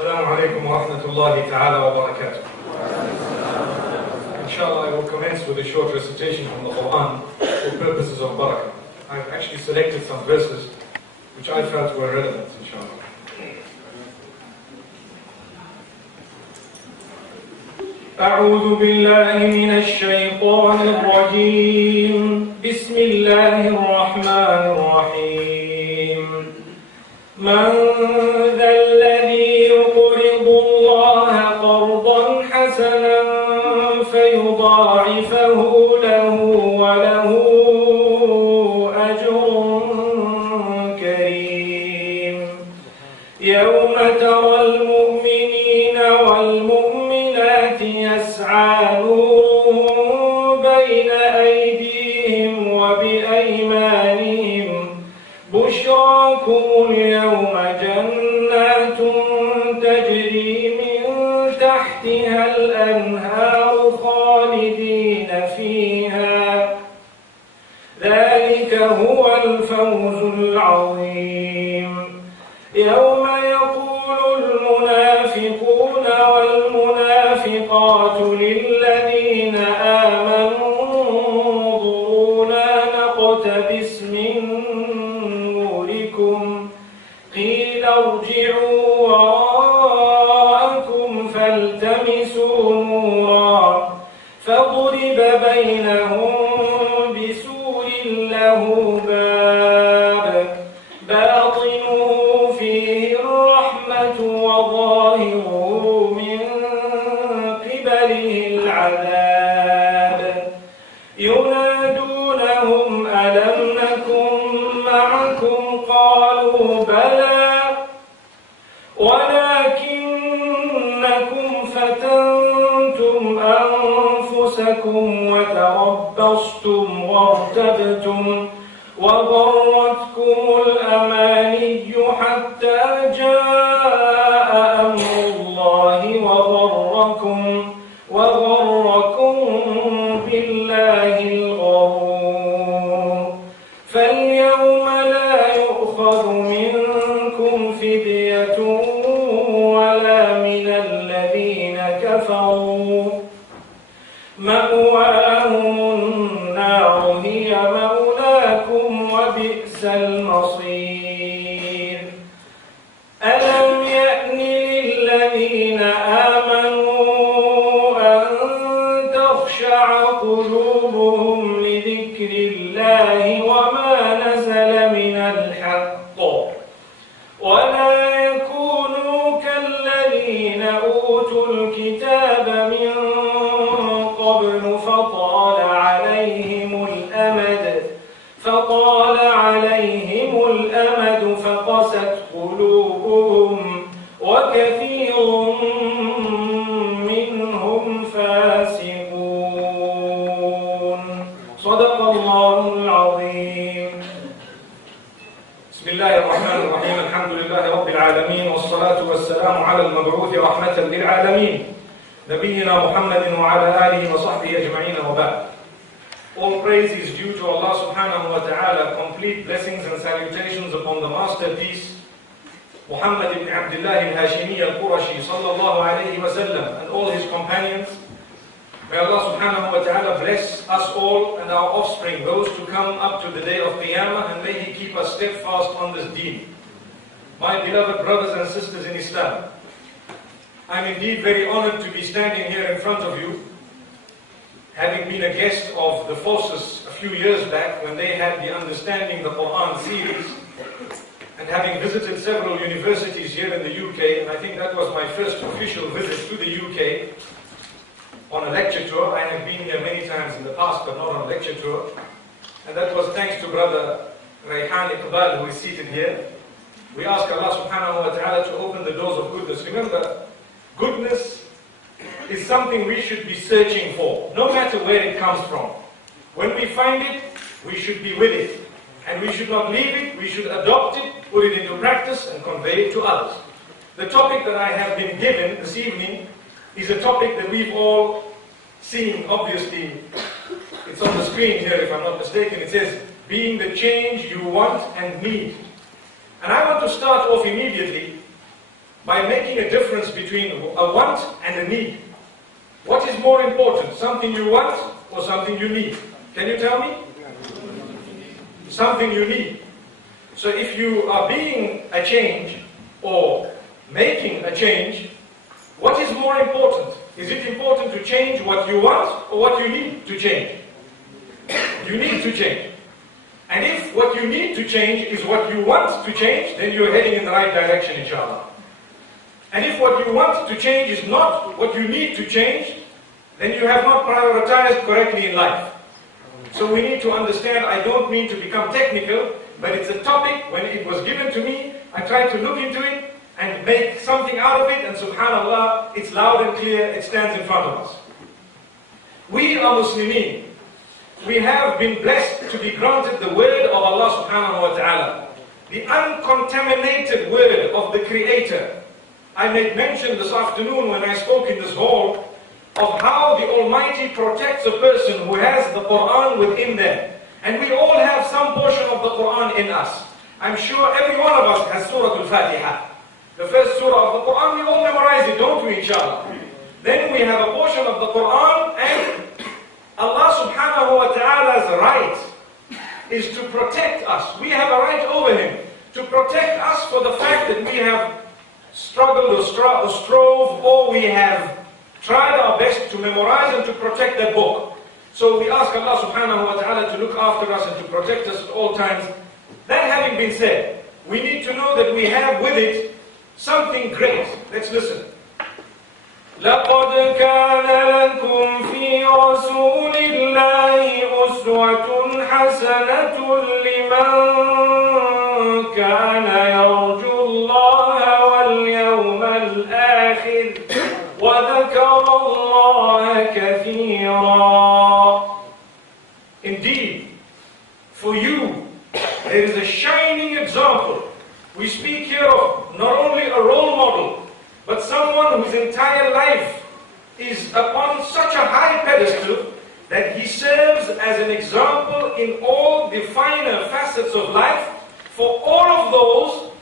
Assalamu alaikum wa rahmatullahi ta'ala wa barakatuh. Inshallah, I will commence with a short recitation from the Quran for purposes of barakah. I've actually selected some verses which I felt were relevant, inshallah. أعوذ بالله من الشيطان الرجيم بسم الله الرحمن الرحيم من ذا الذي يقرض الله قرضا حسنا فيضاعفه له وله أجر كريم يوم ترى المؤمنين والمؤمنات يسعى نورهم بين أيديهم وبأيمانهم بشراكم اليوم جنات تجري من تحتها الأنهار خالدين فيها ذلك هو الفوز العظيم يوم يقول المنافقون والمنافقات للذين آمنوا انظرونا نقتبس من نوركم قيل ارجعوا وراءكم فالتمسوا نورا فضرب بينهم بسور له باب باطنه فيه الرحمة وظاهره من قبله العذاب ينادونهم ألم نكن معكم قالوا بلى ولكنكم فتنتم أنفسكم وتربصتم وارتبتم وغرتكم الأماني حتى جاء أمر الله وغركم بالله الغرور فاليوم لا يؤخذ منكم فدية ولا من الذين كفروا مأواهم النار هي مولاكم وبئس المصير ألم يأن للذين آمنوا أن تخشع قلوبهم لذكر الله وما نزل من الحق ولا يكونوا كالذين أوتوا الكتاب من قبل فطال عليهم الأمد فقست قلوبهم وكثير منهم فاسقون صدق الله العظيم بسم الله الرحمن الرحيم الحمد لله رب العالمين والصلاة والسلام على المبعوث رحمة للعالمين نبينا محمد وعلى آله وصحبه أجمعين وبعد. All praise is due to Allah subhanahu wa ta'ala, complete blessings and salutations upon the masterpiece Muhammad ibn Abdullah al-Hashimi al-Qurashi sallallahu alayhi wa sallam and all his companions. May Allah subhanahu wa ta'ala bless us all and our offspring, those to come up to the day of Qiyamah, and may He keep us steadfast on this deen. My beloved brothers and sisters in Islam, I'm indeed very honored to be standing here in front of you, having been a guest of the forces a few years back when they had the Understanding the Quran series, and having visited several universities here in the UK, and I think that was my first official visit to the UK on a lecture tour. I have been here many times in the past, but not on a lecture tour, and that was thanks to Brother Rayhan Iqbal, who is seated here. We ask Allah subhanahu wa ta'ala to open the doors of goodness. Remember, goodness is something we should be searching for, no matter where it comes from. When we find it, we should be with it. And we should not leave it, we should adopt it, put it into practice, and convey it to others. The topic that I have been given this evening is a topic that we've all seen, obviously. It's on the screen here, if I'm not mistaken. It says, being the change you want and need. And I want to start off immediately by making a difference between a want and a need. What is more important, something you want or something you need? Can you tell me? Something you need. So if you are being a change or making a change, what is more important? Is it important to change what you want or what you need to change? You need to change. And if what you need to change is what you want to change, then you're heading in the right direction, inshallah. And if what you want to change is not what you need to change, then you have not prioritized correctly in life. So we need to understand, I don't mean to become technical, but it's a topic, when it was given to me, I tried to look into it and make something out of it, and subhanAllah, it's loud and clear, it stands in front of us. We are Muslimin. We have been blessed to be granted the word of Allah subhanahu wa ta'ala, the uncontaminated word of the Creator. I made mention this afternoon when I spoke in this hall of how the Almighty protects a person who has the Quran within them. And we all have some portion of the Quran in us. I'm sure every one of us has Surah Al-Fatiha. The first surah of the Quran, we all memorize it, don't we, inshallah? Then we have a portion of the Quran, and Allah subhanahu wa ta'ala's right is to protect us. We have a right over Him to protect us for the fact that we have struggled or strove, or we have tried our best to memorize and to protect that book. So we ask Allah subhanahu wa ta'ala to look after us and to protect us at all times. That having been said, we need to know that we have with it something great. Let's listen. لقد كان لكم في رسول الله أسوة حسنة لمن كان يرجو الله واليوم الآخر وذكر الله كثيرا. Indeed, for you, there is a shining example. We speak here of not only a role model, but someone whose entire life is upon such a high pedestal that he serves as an example in all the finer facets of life for all of those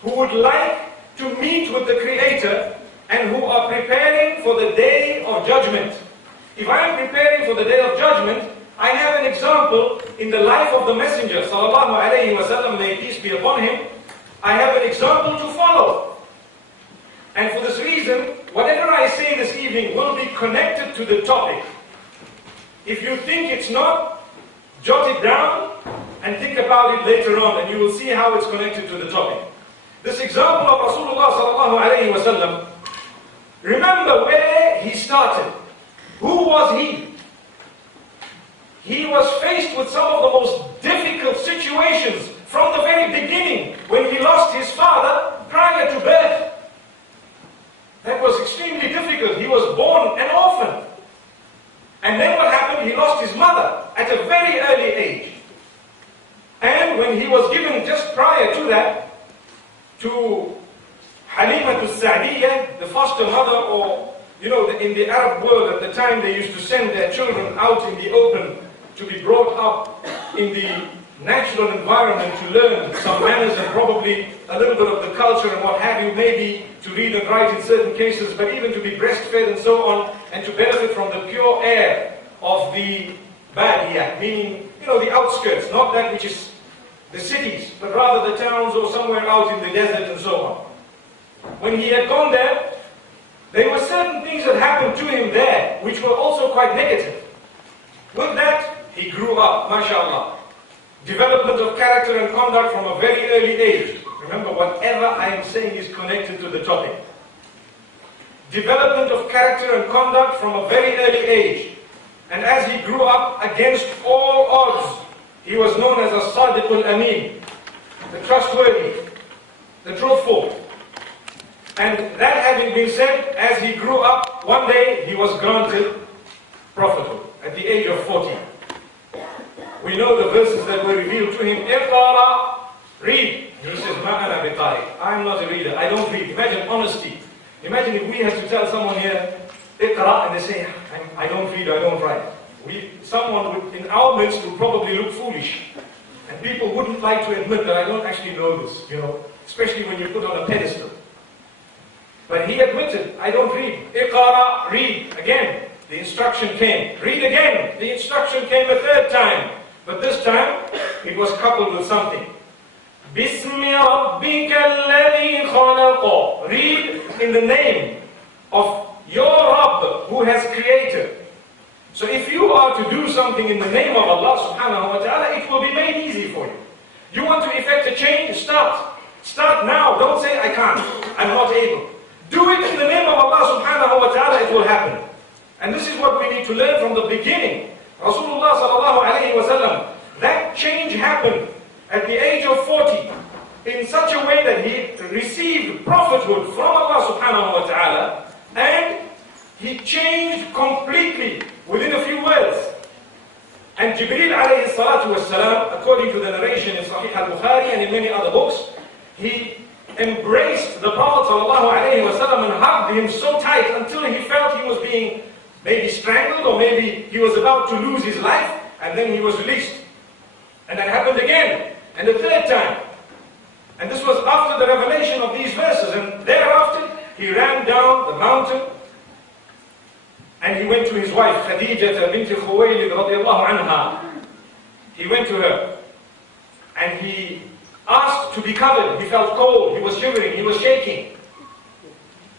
who would like to meet with the Creator and who are preparing for the day of judgment. If I am preparing for the day of judgment, I have an example in the life of the Messenger, sallallahu alayhi wa sallam, may peace be upon him. I have an example to follow. And for this reason, whatever I say this evening will be connected to the topic. If you think it's not, jot it down and think about it later on, and you will see how it's connected to the topic. This example of Rasulullah sallallahu alayhi wa sallam, remember where he started. Who was he? He was faced with some of the most difficult situations from the very beginning, when he lost his father prior to birth. That was extremely difficult. He was born an orphan. And then what happened? He lost his mother at a very early age. And when he was given just prior to that, to Halima al-Sa'diyah, the foster mother, or, you know, in the Arab world at the time, they used to send their children out in the open to be brought up in the natural environment to learn some manners and probably a little bit of the culture and what have you, maybe to read and write in certain cases, but even to be breastfed and so on, and to benefit from the pure air of the Badiyah, meaning, you know, the outskirts, not that which is the cities, but rather the towns or somewhere out in the desert and so on. When he had gone there, there were certain things that happened to him there, which were also quite negative. With that, he grew up, mashallah. Development of character and conduct from a very early age. Remember, whatever I am saying is connected to the topic. Development of character and conduct from a very early age. And as he grew up against all odds, he was known as a Sadiq al-Amin, the trustworthy, the truthful. And that having been said, as he grew up, one day he was granted prophethood at the age of 40. We know the verses that were revealed to him. Iqra, read. He says, Ma ana biqari. I'm not a reader. I don't read. Imagine honesty. Imagine if we had to tell someone here, Iqra, and they say, I don't read, I don't write. Someone would, in our midst, would probably look foolish. And people wouldn't like to admit that I don't actually know this, you know, especially when you're put on a pedestal. But he admitted, I don't read. Iqara, read. Again, the instruction came. Read again. The instruction came a third time. But this time, it was coupled with something. Bismi rabbika alladhi khalaqa. Read in the name of your Rabb who has created. So if you are to do something in the name of Allah subhanahu wa ta'ala, it will be made easy for you. You want to effect a change? Start. Start now. Don't say, I can't. I'm not able. Do it in the name of Allah subhanahu wa ta'ala, it will happen. And this is what we need to learn from the beginning. Rasulullah sallallahu alayhi wa sallam, that change happened at the age of 40 in such a way that he received prophethood from Allah subhanahu wa ta'ala, and he changed completely within a few words. And Jibreel alayhi salatu wassalam, according to the narration in Sahih al-Bukhari and in many other books, he embraced the Prophet sallallahu alayhi wasallam and hugged him so tight until he felt he was being maybe strangled, or maybe he was about to lose his life, and then he was released. And that happened again, and the third time. And this was after the revelation of these verses, and thereafter he ran down the mountain and he went to his wife Khadijah bint Khuwaylid radiyallahu anha. He went to her and he asked to be covered. He felt cold, he was shivering, he was shaking.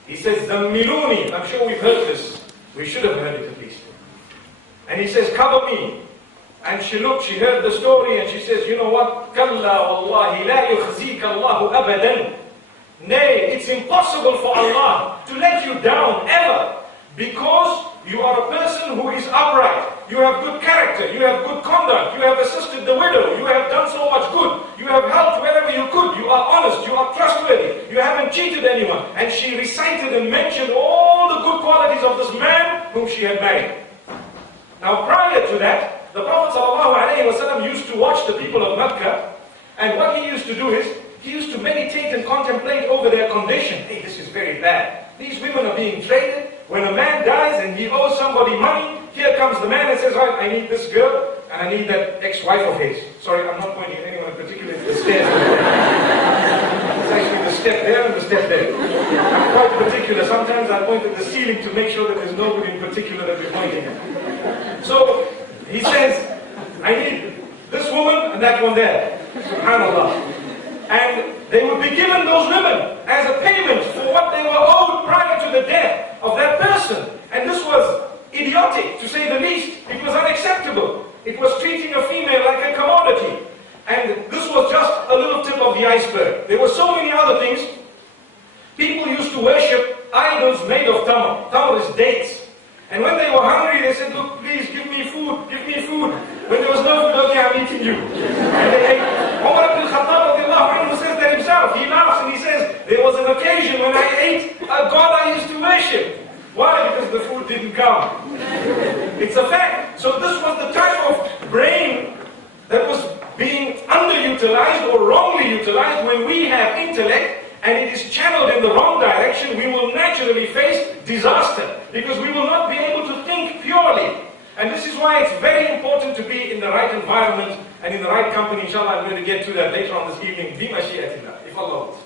He says, Zammiluni. I'm sure we've heard this. We should have heard it at least. And he says, cover me. And she looked, she heard the story, and she says, you know what? Kalla wallahi la yukhzika Allahu abadan. Nay, it's impossible for Allah to let you down ever, because you are a person who is upright. You have good character, you have good conduct, you have assisted the widow, you have done so much good, you have helped wherever you could, you are honest, you are trustworthy, you haven't cheated anyone. And she recited and mentioned all the good qualities of this man whom she had married. Now prior to that, the Prophet ﷺ used to watch the people of Mecca, and what he used to do is, he used to meditate and contemplate over their condition. Hey, this is very bad. These women are being traded. When a man dies and he owes somebody money, here comes the man and says, right, I need this girl, and I need that ex-wife of his. Sorry, I'm not pointing at anyone in particular, it's the stairs. It's actually the step there and the step there. I'm quite particular. Sometimes I point at the ceiling to make sure that there's nobody in particular that we're pointing at. So, he says, I need this woman and that one there. SubhanAllah. And they would be given those women as a payment for what they were owed prior to the death of that person. And this was idiotic, to say the least. It was unacceptable. It was treating a female like a commodity. And this was just a little tip of the iceberg. There were so many other things. People used to worship idols made of tamar. Tamar is dates. And when they were hungry, they said, look, please give me food, give me food. When there was no food, okay, I'm eating you. And they ate. Umar ibn Khattab says that himself. He laughs and he says, there was an occasion when I ate a god I used to worship. Why? Because the food didn't come. It's a fact. So this was the type of brain that was being underutilized or wrongly utilized. When we have intellect and it is channeled in the wrong direction, we will naturally face disaster, because we will not be able to think purely. And this is why it's very important to be in the right environment and in the right company. Inshallah, I'm going to get to that later on this evening. Bi mashi'atillah, if Allah wants.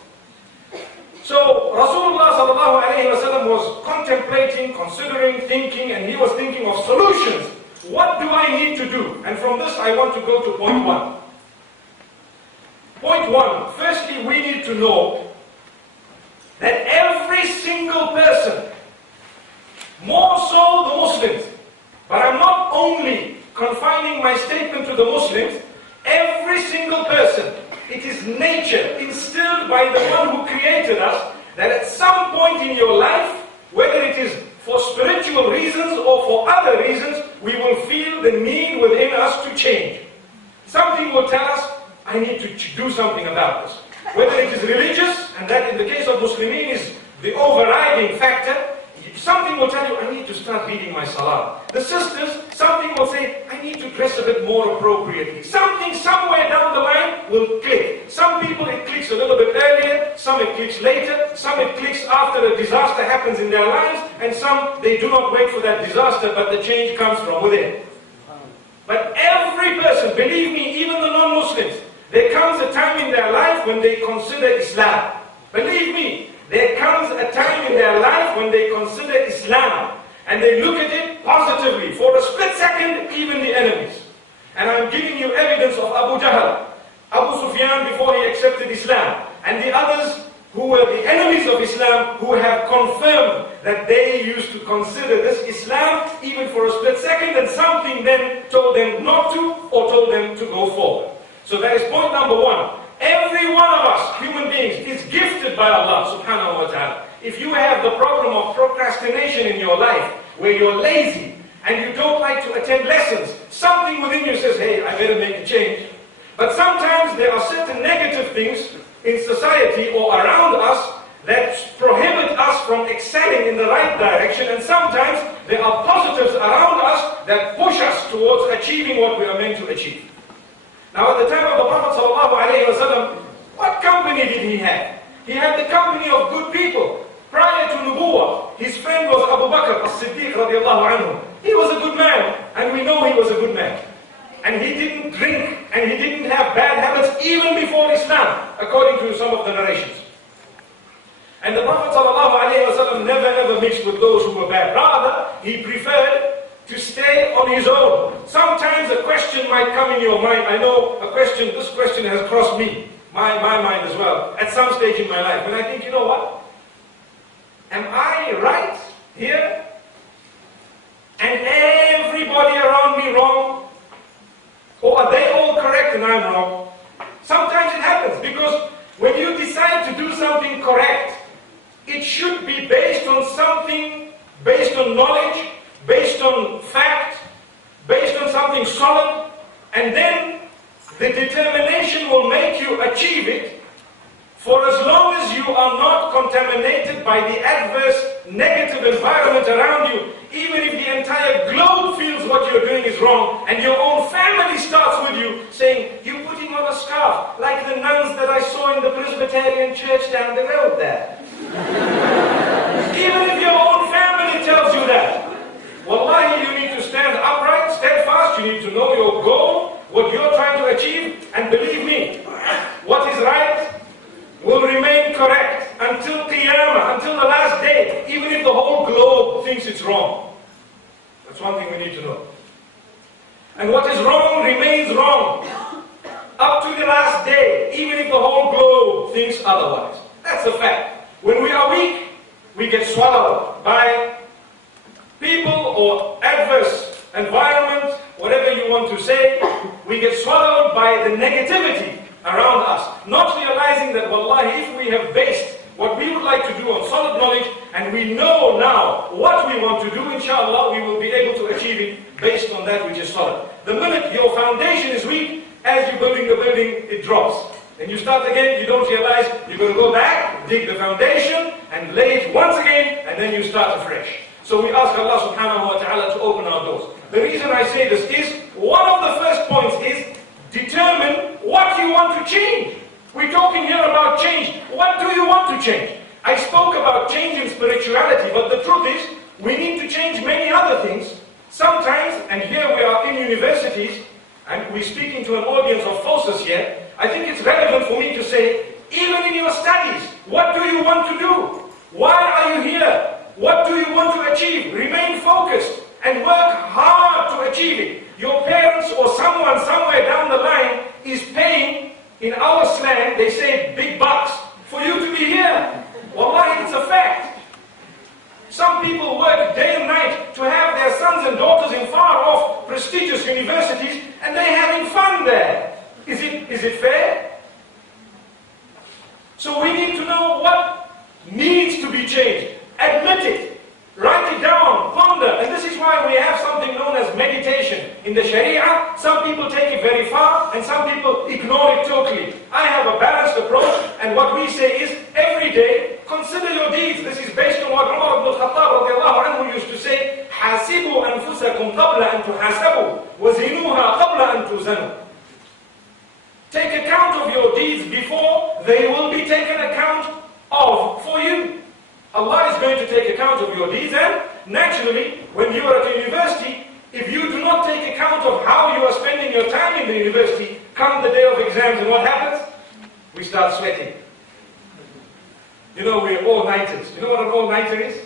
So Rasulullah sallallahu alayhi wa sallam was contemplating, considering, thinking, and he was thinking of solutions. What do I need to do? And from this I want to go to point one. Point one, firstly we need to know that every single person, more so the Muslims, but I'm not only confining my statement to the Muslims, every single person, it is nature instilled by the one who created us, that at some point in your life, whether it is for spiritual reasons or for other reasons, we will feel the need within us to change. Something will tell us, I need to do something about this. Whether it is religious, and that in the case of Muslimin is the overriding factor, something will tell you, I need to start reading my salah. The sisters, something will say, I need to dress a bit more appropriately. Something somewhere down the line will click. Some people it clicks a little bit earlier, some it clicks later, some it clicks after a disaster happens in their lives, and some they do not wait for that disaster, but the change comes from within. But every person, believe me, even the non-Muslims, there comes a time in their life when they consider Islam. Believe me, there comes a time in their life when they consider Islam and they look at it positively. For a split second, even the enemies. And I'm giving you evidence of Abu Jahl, Abu Sufyan before he accepted Islam, and the others who were the enemies of Islam, who have confirmed that they used to consider this Islam even for a split second, and something then told them not to, or told them to go forward. So that is point number one. Every one of us, human beings, is gifted by Allah subhanahu wa ta'ala. If you have the problem of procrastination in your life, where you're lazy, and you don't like to attend lessons, something within you says, hey, I better make a change. But sometimes there are certain negative things in society or around us that prohibit us from excelling in the right direction, and sometimes there are positives around us that push us towards achieving what we are meant to achieve. Now, at the time of the Prophet ﷺ, what company did he have? He had the company of good people. Prior to Nubuwwah, his friend was Abu Bakr as-Siddiq radiallahu anhu. He was a good man, and we know he was a good man. And he didn't drink, and he didn't have bad habits even before Islam, according to some of the narrations. And the Prophet ﷺ never ever mixed with those who were bad. Rather, he preferred to stay on his own. Sometimes a question might come in your mind. I know this question has crossed my mind as well, at some stage in my life. When I think, you know what? Am I right here? And everybody around me wrong? Or are they all correct and I'm wrong? Sometimes it happens, because when you decide to do something correct, it should be based on something, based on knowledge, based on fact, based on something solid, and then the determination will make you achieve it, for as long as you are not contaminated by the adverse, negative environment around you. Even if the entire globe feels what you're doing is wrong, and your own family starts with you saying, you're putting on a scarf, like the nuns that I saw in the Presbyterian church down the road there. Even if your own family tells you that, wallahi, you need to stand upright, steadfast, you need to know your goal, what you're trying to achieve, and believe me, what is right will remain correct until Qiyamah, until the last day, even if the whole globe thinks it's wrong. That's one thing we need to know. And what is wrong remains wrong up to the last day, even if the whole globe thinks otherwise. That's a fact. When we are weak, we get swallowed by people or adverse environment, whatever you want to say. We get swallowed by the negativity around us, not realizing that, wallahi, if we have based what we would like to do on solid knowledge, and we know now what we want to do, inshallah, we will be able to achieve it based on that which is solid. The minute your foundation is weak, as you're building the building, it drops. And you start again, you don't realize, you're going to go back, dig the foundation, and lay it once again, and then you start afresh. So we ask Allah subhanahu wa ta'ala to open our doors. The reason I say this is, one of the first points is, determine what you want to change. We're talking here about change. What do you want to change? I spoke about change in spirituality, but the truth is, we need to change many other things. Sometimes, and here we are in universities, and we're speaking to an audience of FOSUS here, I think it's relevant for me to say, even in your studies, what do you want to do? Why are you here? What do you want to achieve? Remain focused and work hard to achieve it. Your parents or someone somewhere down the line is paying, in our slang, they say big bucks, for you to be here. Wallahi, it's a fact. Some people work day and night to have their sons and daughters in far-off, prestigious universities, and they're having fun there. Is it fair? So we need to know what needs to be changed. Admit it. Write it down. Ponder. And this is why we have something known as meditation. In the Sharia, some people take it very far, and some people ignore it totally. I have a balanced approach, and what we say is, every day, consider your deeds. This is based on what Umar ibn al-Khattab radiallahu anhu used to say, حَاسِبُوا أَنفُسَكُمْ قَبْلَ أَن تُحَاسَبُوا وَزِنُوهَا قَبْلَ أَن تُوزَنُوا. Take account of your deeds before they will be taken account of for you. Allah is going to take account of your deeds, and naturally, when you are at a university, if you do not take account of how you are spending your time in the university, come the day of exams, and what happens? We start sweating. You know, we're all-nighters. You know what an all-nighter is?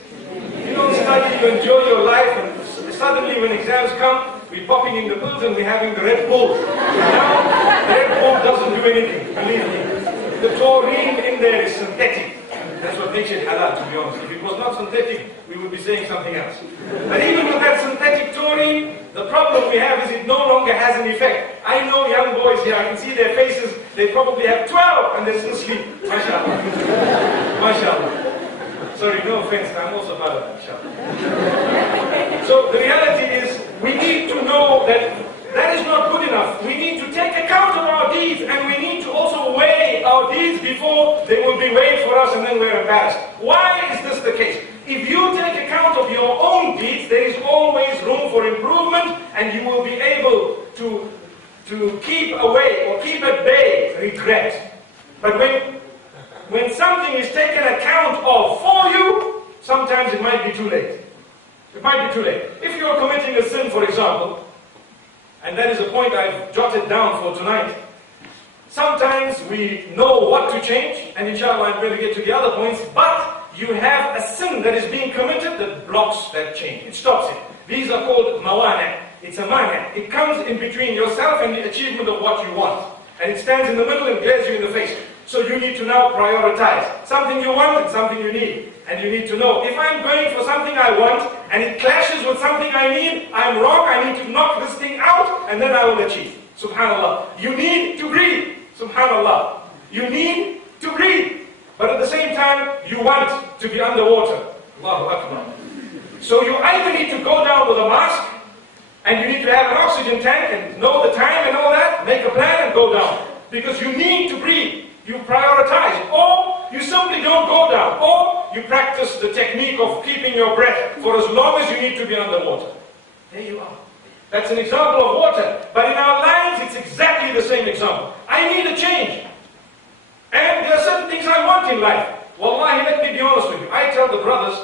You don't study, you enjoy your life, and suddenly when exams come, we're popping in the pills and we're having the Red Bull. Now, the Red Bull doesn't do anything, believe me. The taurine in there is synthetic. That's what makes it halal, to be honest. If it was not synthetic, we would be saying something else. But even with that synthetic taurine, the problem we have is it no longer has an effect. I know young boys here, I can see their faces, they probably have 12 and they're still asleep. MashaAllah. MashaAllah. Sorry, no offense, I'm also bad at MashaAllah. So the reality is, we need to know that that is not good enough. We need to take account of our deeds, and we need to also weigh our deeds before they will be weighed for us and then we're embarrassed. Why is this the case? If you take account of your own deeds, there is always room for improvement, and you will be able to keep away or keep at bay regret. But when something is taken account of for you, sometimes it might be too late. It might be too late. If you are committing a sin, for example, and that is a point I've jotted down for tonight, sometimes we know what to change, and inshallah I'm going to get to the other points, but you have a sin that is being committed that blocks that change. It stops it. These are called mawani'. It's a mani'. It comes in between yourself and the achievement of what you want. And it stands in the middle and glares you in the face. So you need to now prioritize. Something you want and something you need. And you need to know, if I'm going for something I want, and it clashes with something I need, I'm wrong, I need to knock this thing out, and then I will achieve. Subhanallah. You need to breathe. Subhanallah. You need to breathe. But at the same time, you want to be underwater. Allahu Akbar. So you either need to go down with a mask, and you need to have an oxygen tank, and know the time and all that, make a plan and go down. Because you need to breathe. You prioritize. Or you simply don't go down. Or you practice the technique of keeping your breath for as long as you need to be underwater. There you are. That's an example of water. But in our lives, it's exactly the same example. I need a change. And there are certain things I want in life. Wallahi, let me be honest with you. I tell the brothers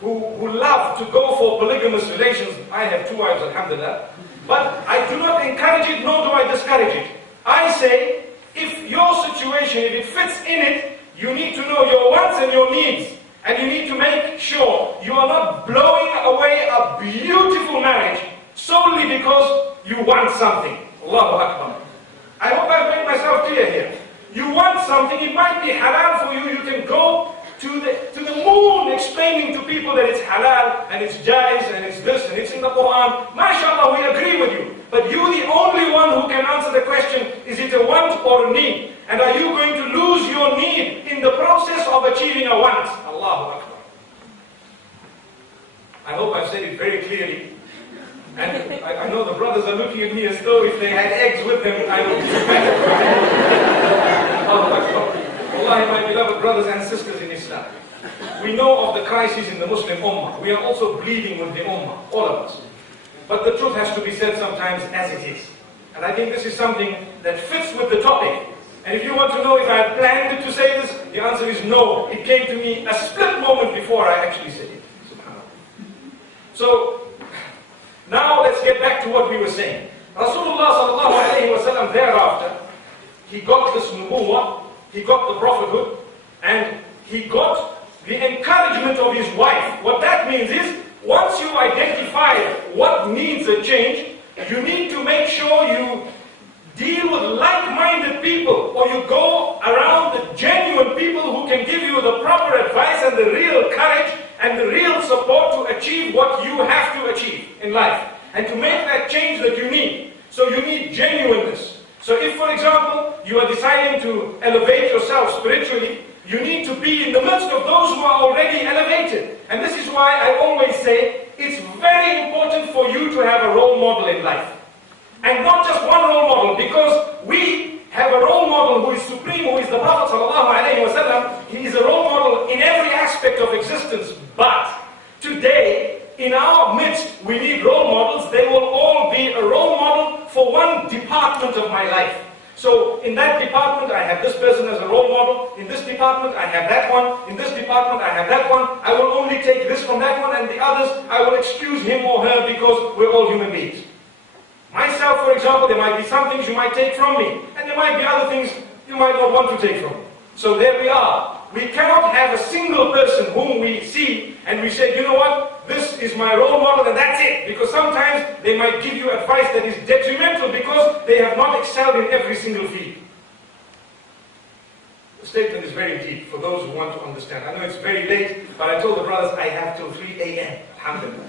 who love to go for polygamous relations, I have 2 wives, alhamdulillah, but I do not encourage it, nor do I discourage it. I say, if your situation, if it fits in it, you need to know your wants and your needs. And you need to make sure you are not blowing away a beautiful marriage solely because you want something. Allahu Akbar. I hope I've made myself clear here. You want something, it might be halal for you, you can go to the moon explaining to people that it's halal, and it's jais, and it's this, and it's in the Quran. MashaAllah, we agree with you. But you're the only one who can answer the question, is it a want or a need? And are you going to lose your need in the process of achieving a want? Allahu Akbar. I hope I've said it very clearly. And I know the brothers are looking at me as though if they had eggs with them, I would be better. Allahu Akbar. Wallahi, my beloved brothers and sisters in Islam, we know of the crisis in the Muslim Ummah. We are also bleeding with the Ummah, all of us. But the truth has to be said sometimes as it is. And I think this is something that fits with the topic. And if you want to know if I had planned to say this, the answer is no. It came to me a split moment before I actually said it. SubhanAllah. So, now let's get back to what we were saying. Rasulullah sallallahu alayhi wa sallam thereafter, he got this nubuwwah, he got the prophethood, and he got the encouragement of his wife. What that means is, once you identify what needs a change, you need to make sure you deal with like-minded people, or you go around the genuine people who can give you the proper advice and the real courage and the real support to achieve what you have to achieve in life, and to make that change that you need. So you need genuineness. So if, for example, you are deciding to elevate yourself spiritually, you need to be in the midst of those who are already elevated. And this is why I always say, it's very important for you to have a role model in life. And not just one role model, because we have a role model who is supreme, who is the Prophet ﷺ. He is a role model in every aspect of existence. But today, in our midst, we need role models. They will all be a role model for one department of my life. So in that department, I have this person as a role model. In this department, I have that one. In this department, I have that one. I will only take this from that one, and the others, I will excuse him or her because we're all human beings. Myself, for example, there might be some things you might take from me, and there might be other things you might not want to take from me. So there we are. We cannot have a single person whom we see and we say, you know what, this is my role model and that's it. Because sometimes they might give you advice that is detrimental because they have not excelled in every single field. The statement is very deep for those who want to understand. I know it's very late, but I told the brothers I have till 3 a.m. Alhamdulillah.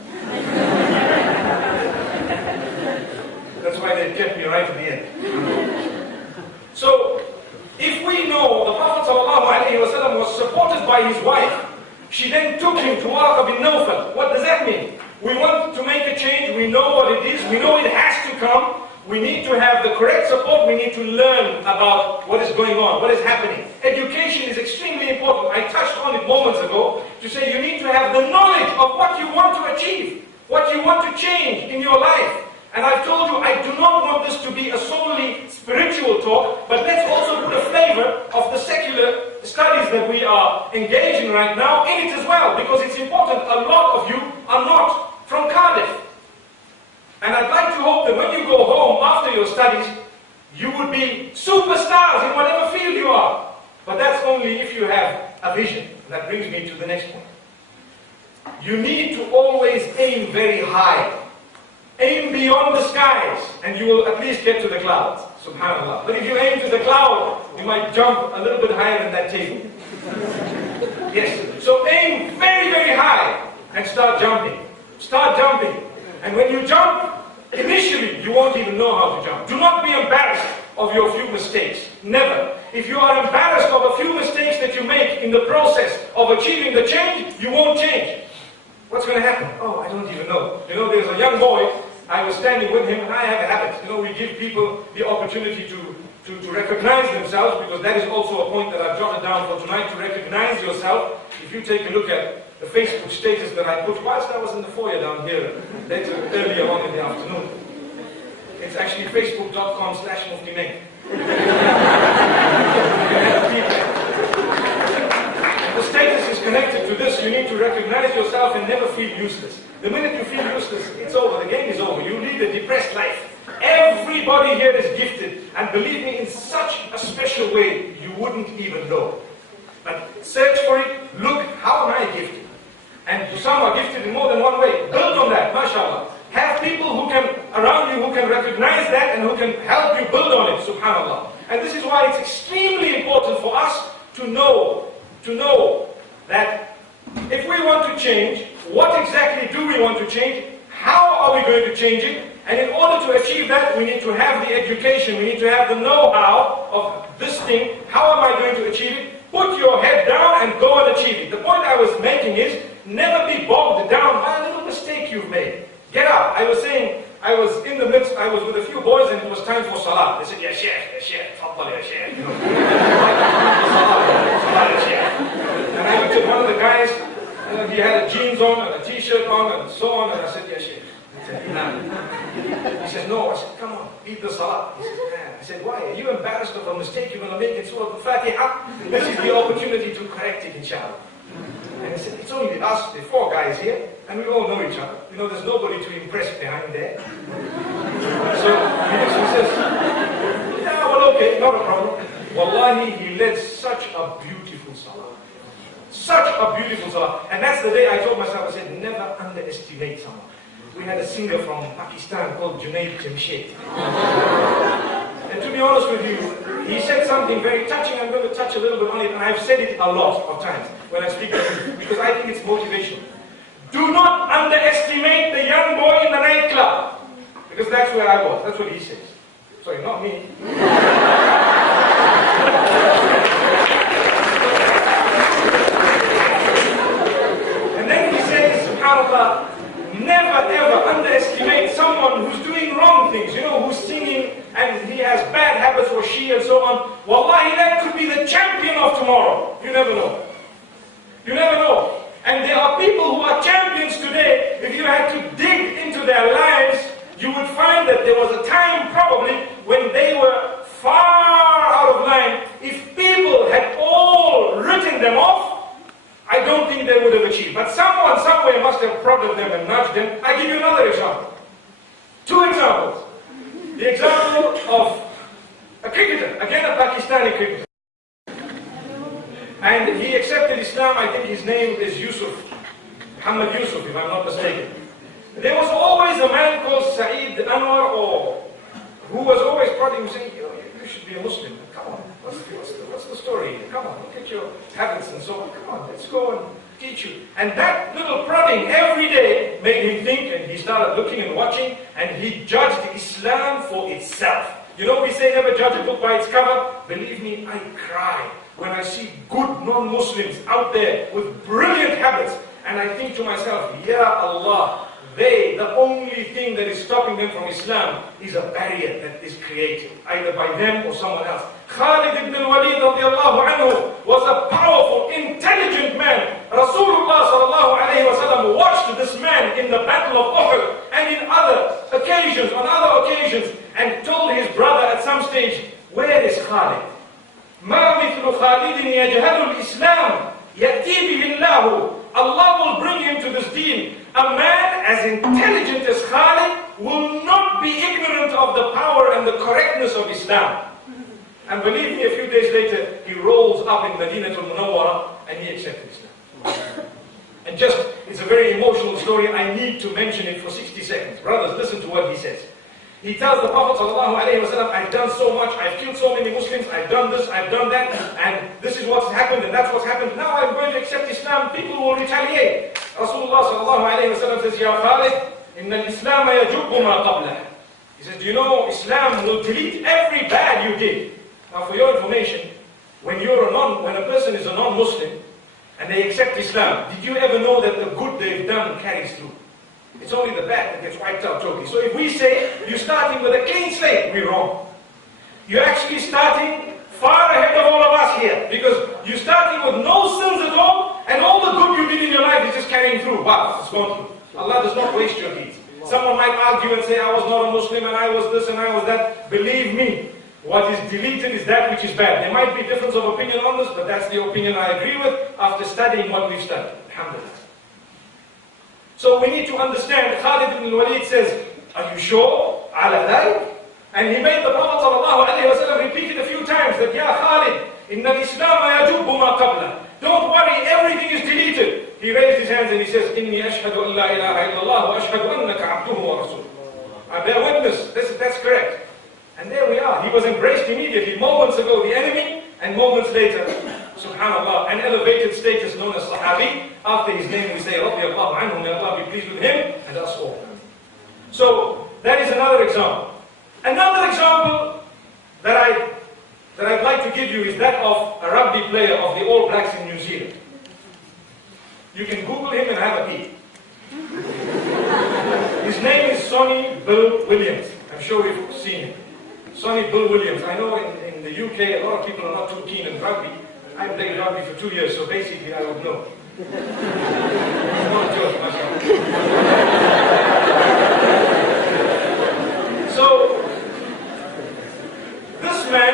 That's why they kept me right to the end. So, if we know the Prophet ﷺ was supported by his wife, she then took him to Warqa bin Nawfal. What does that mean? We want to make a change, we know what it is, we know it has to come, we need to have the correct support, we need to learn about what is going on, what is happening. Education is extremely important. I touched on it moments ago to say you need to have the knowledge of what you want to achieve, what you want to change in your life. And I've told you, I do not want this to be a solely spiritual talk, but let's also put a flavor of the secular studies that we are engaging right now in it as well, because it's important. A lot of you are not from Cardiff. And I'd like to hope that when you go home after your studies, you would be superstars in whatever field you are. But that's only if you have a vision. And that brings me to the next point. You need to always aim very high. Aim beyond the skies, and you will at least get to the clouds. Subhanallah. But if you aim to the cloud, you might jump a little bit higher than that table. Yes. So aim very, very high and start jumping. Start jumping. And when you jump, initially you won't even know how to jump. Do not be embarrassed of your few mistakes. Never. If you are embarrassed of a few mistakes that you make in the process of achieving the change, you won't change. What's going to happen? Oh, I don't even know. You know, there's a young boy, I was standing with him, and I have a habit. You know, we give people the opportunity to recognize themselves, because that is also a point that I've jotted down for tonight, to recognize yourself. If you take a look at the Facebook status that I put whilst I was in the foyer down here, later, earlier on in the afternoon. It's actually facebook.com/Mufti Menk. The status is connected to this. You need to recognize yourself and never feel useless. The minute you feel useless, it's over. The game is over. You lead a depressed life. Everybody here is gifted. And believe me, in such a special way, you wouldn't even know. But search for it. Look, how am I gifted? And some are gifted in more than one way. Build on that, mashallah. Have people who can, around you, who can recognize that and who can help you build on it, subhanallah. And this is why it's extremely important for us to know that if we want to change, what exactly do we want to change? How are we going to change it? And in order to achieve that, we need to have the education, we need to have the know-how of this thing. How am I going to achieve it? Put your head down and go and achieve it. The point I was making is, never be bogged down by a little mistake you've made. Get up. I was saying, I was in the midst, I was with a few boys and it was time for salah. They said, Ya Sheikh, tafadhal Ya Sheikh. And I looked at one of the guys, and he had a jeans on and a t-shirt on and so on, and I said, Ya Sheikh. He said, no. I said, come on, eat the salah. He said, man. I said, why? Are you embarrassed of a mistake you're going to make in Surah Al-Fatiha? This is the opportunity to correct it, inshallah. And he said, it's only us, the four guys here, and we all know each other. You know, there's nobody to impress behind there. So he says, yeah, well, okay, not a problem. Wallahi, he led such a beautiful salah. Such a beautiful salah. And that's the day I told myself, I said, never underestimate someone. We had a singer from Pakistan called Junaid Jamshed. And to be honest with you, he said something very touching. I'm going to touch a little bit on it, and I've said it a lot of times when I speak to you, because I think it's motivational. Do not underestimate the young boy in the nightclub, because that's where I was. That's what he says. Sorry, not me. And then he says, subhanAllah, never ever underestimate someone who's doing wrong things, you know, who's singing and he has bad habits or she and so on. Wallahi, that could be the champion of tomorrow. You never know. You never know. And there are people who are champions today. If you had to dig into their lives, you would find that there was a time probably when they were far out of line. If people had all written them off, I don't think they would have achieved. But someone somewhere must have prodded them and nudged them. I give you another example. Two examples. The example of a cricketer, again a Pakistani cricketer. And he accepted Islam. I think his name is Yusuf, Muhammad Yusuf, if I'm not mistaken. There was always a man called Saeed Anwar, or who was always prodding, saying, you should be a Muslim. Come on, what's the story? Come on, look at your habits and so on. Come on, let's go and teach you. And that little prodding every day made him think, and he started looking and watching, and he judged Islam for itself. You know, we say never judge a book by its cover. Believe me, I cry when I see good non-Muslims out there with brilliant habits, and I think to myself, Ya Allah, the only thing that is stopping them from Islam is a barrier that is created, either by them or someone else. Khalid ibn al-Walid radiallahu anhu was a powerful, intelligent man. Rasulullah sallallahu alayhi wa sallam watched this man in the battle of Uhud and in other occasions, and told his brother at some stage, where is Khalid? مَا مِثْلُ خَالِدٍ يَجْهَلُ الْإِسْلَامِ يَأْتِي بِهِ اللَّهُ. Allah will bring him to this deen. A man as intelligent as Khalid will not be ignorant of the power and the correctness of Islam. And believe me, a few days later, he rolls up in Madinatul Munawwara and he accepted Islam. And it's a very emotional story. I need to mention it for 60 seconds. Brothers, listen to what he says. He tells the Prophet ﷺ, I've done so much, I've killed so many Muslims, I've done this, I've done that, and this is what's happened, and that's what's happened. Now I'm going to accept Islam, people will retaliate. Rasulullah ﷺ says, Ya Khalid, inna al-Islam yajubbu ma qablah. He says, do you know Islam will delete every bad you did? Now for your information, when a person is a non-Muslim, and they accept Islam, did you ever know that the good they've done carries through? It's only the bad that gets wiped out totally. So if we say, you're starting with a clean slate, we're wrong. You're actually starting far ahead of all of us here. Because you're starting with no sins at all, and all the good you did in your life is just carrying through. Wow, it's gone through. Allah does not waste your deeds. Someone might argue and say, I was not a Muslim, and I was this, and I was that. Believe me, what is deleted is that which is bad. There might be difference of opinion on this, but that's the opinion I agree with after studying what we've studied. Alhamdulillah. So we need to understand, Khalid ibn al-Walid says, are you sure? Ala dhalik? And he made the Prophet ﷺ repeat it a few times, that, Ya Khalid, inna al-Islam yajubbu ma qabla. Don't worry, everything is deleted. He raised his hands and he says, Inni ashhadu an la ilaha illallah wa ashhadu annaka abduhu wa rasuluh. I bear witness, that's correct. And there we are. He was embraced immediately. Moments ago, the enemy, and moments later, subhanallah, an elevated status known as Sahabi. After his name we say, Radiyallahu anhu, may Allah be pleased with him and us all. So, that is another example. Another example that I'd like to give you is that of a rugby player of the All Blacks in New Zealand. You can Google him and have a peek. His name is Sonny Bill Williams. I'm sure you've seen him. Sonny Bill Williams. I know in the UK a lot of people are not too keen on rugby. I played rugby for 2 years, so basically I would know. It's not a joke, myself. So, this man,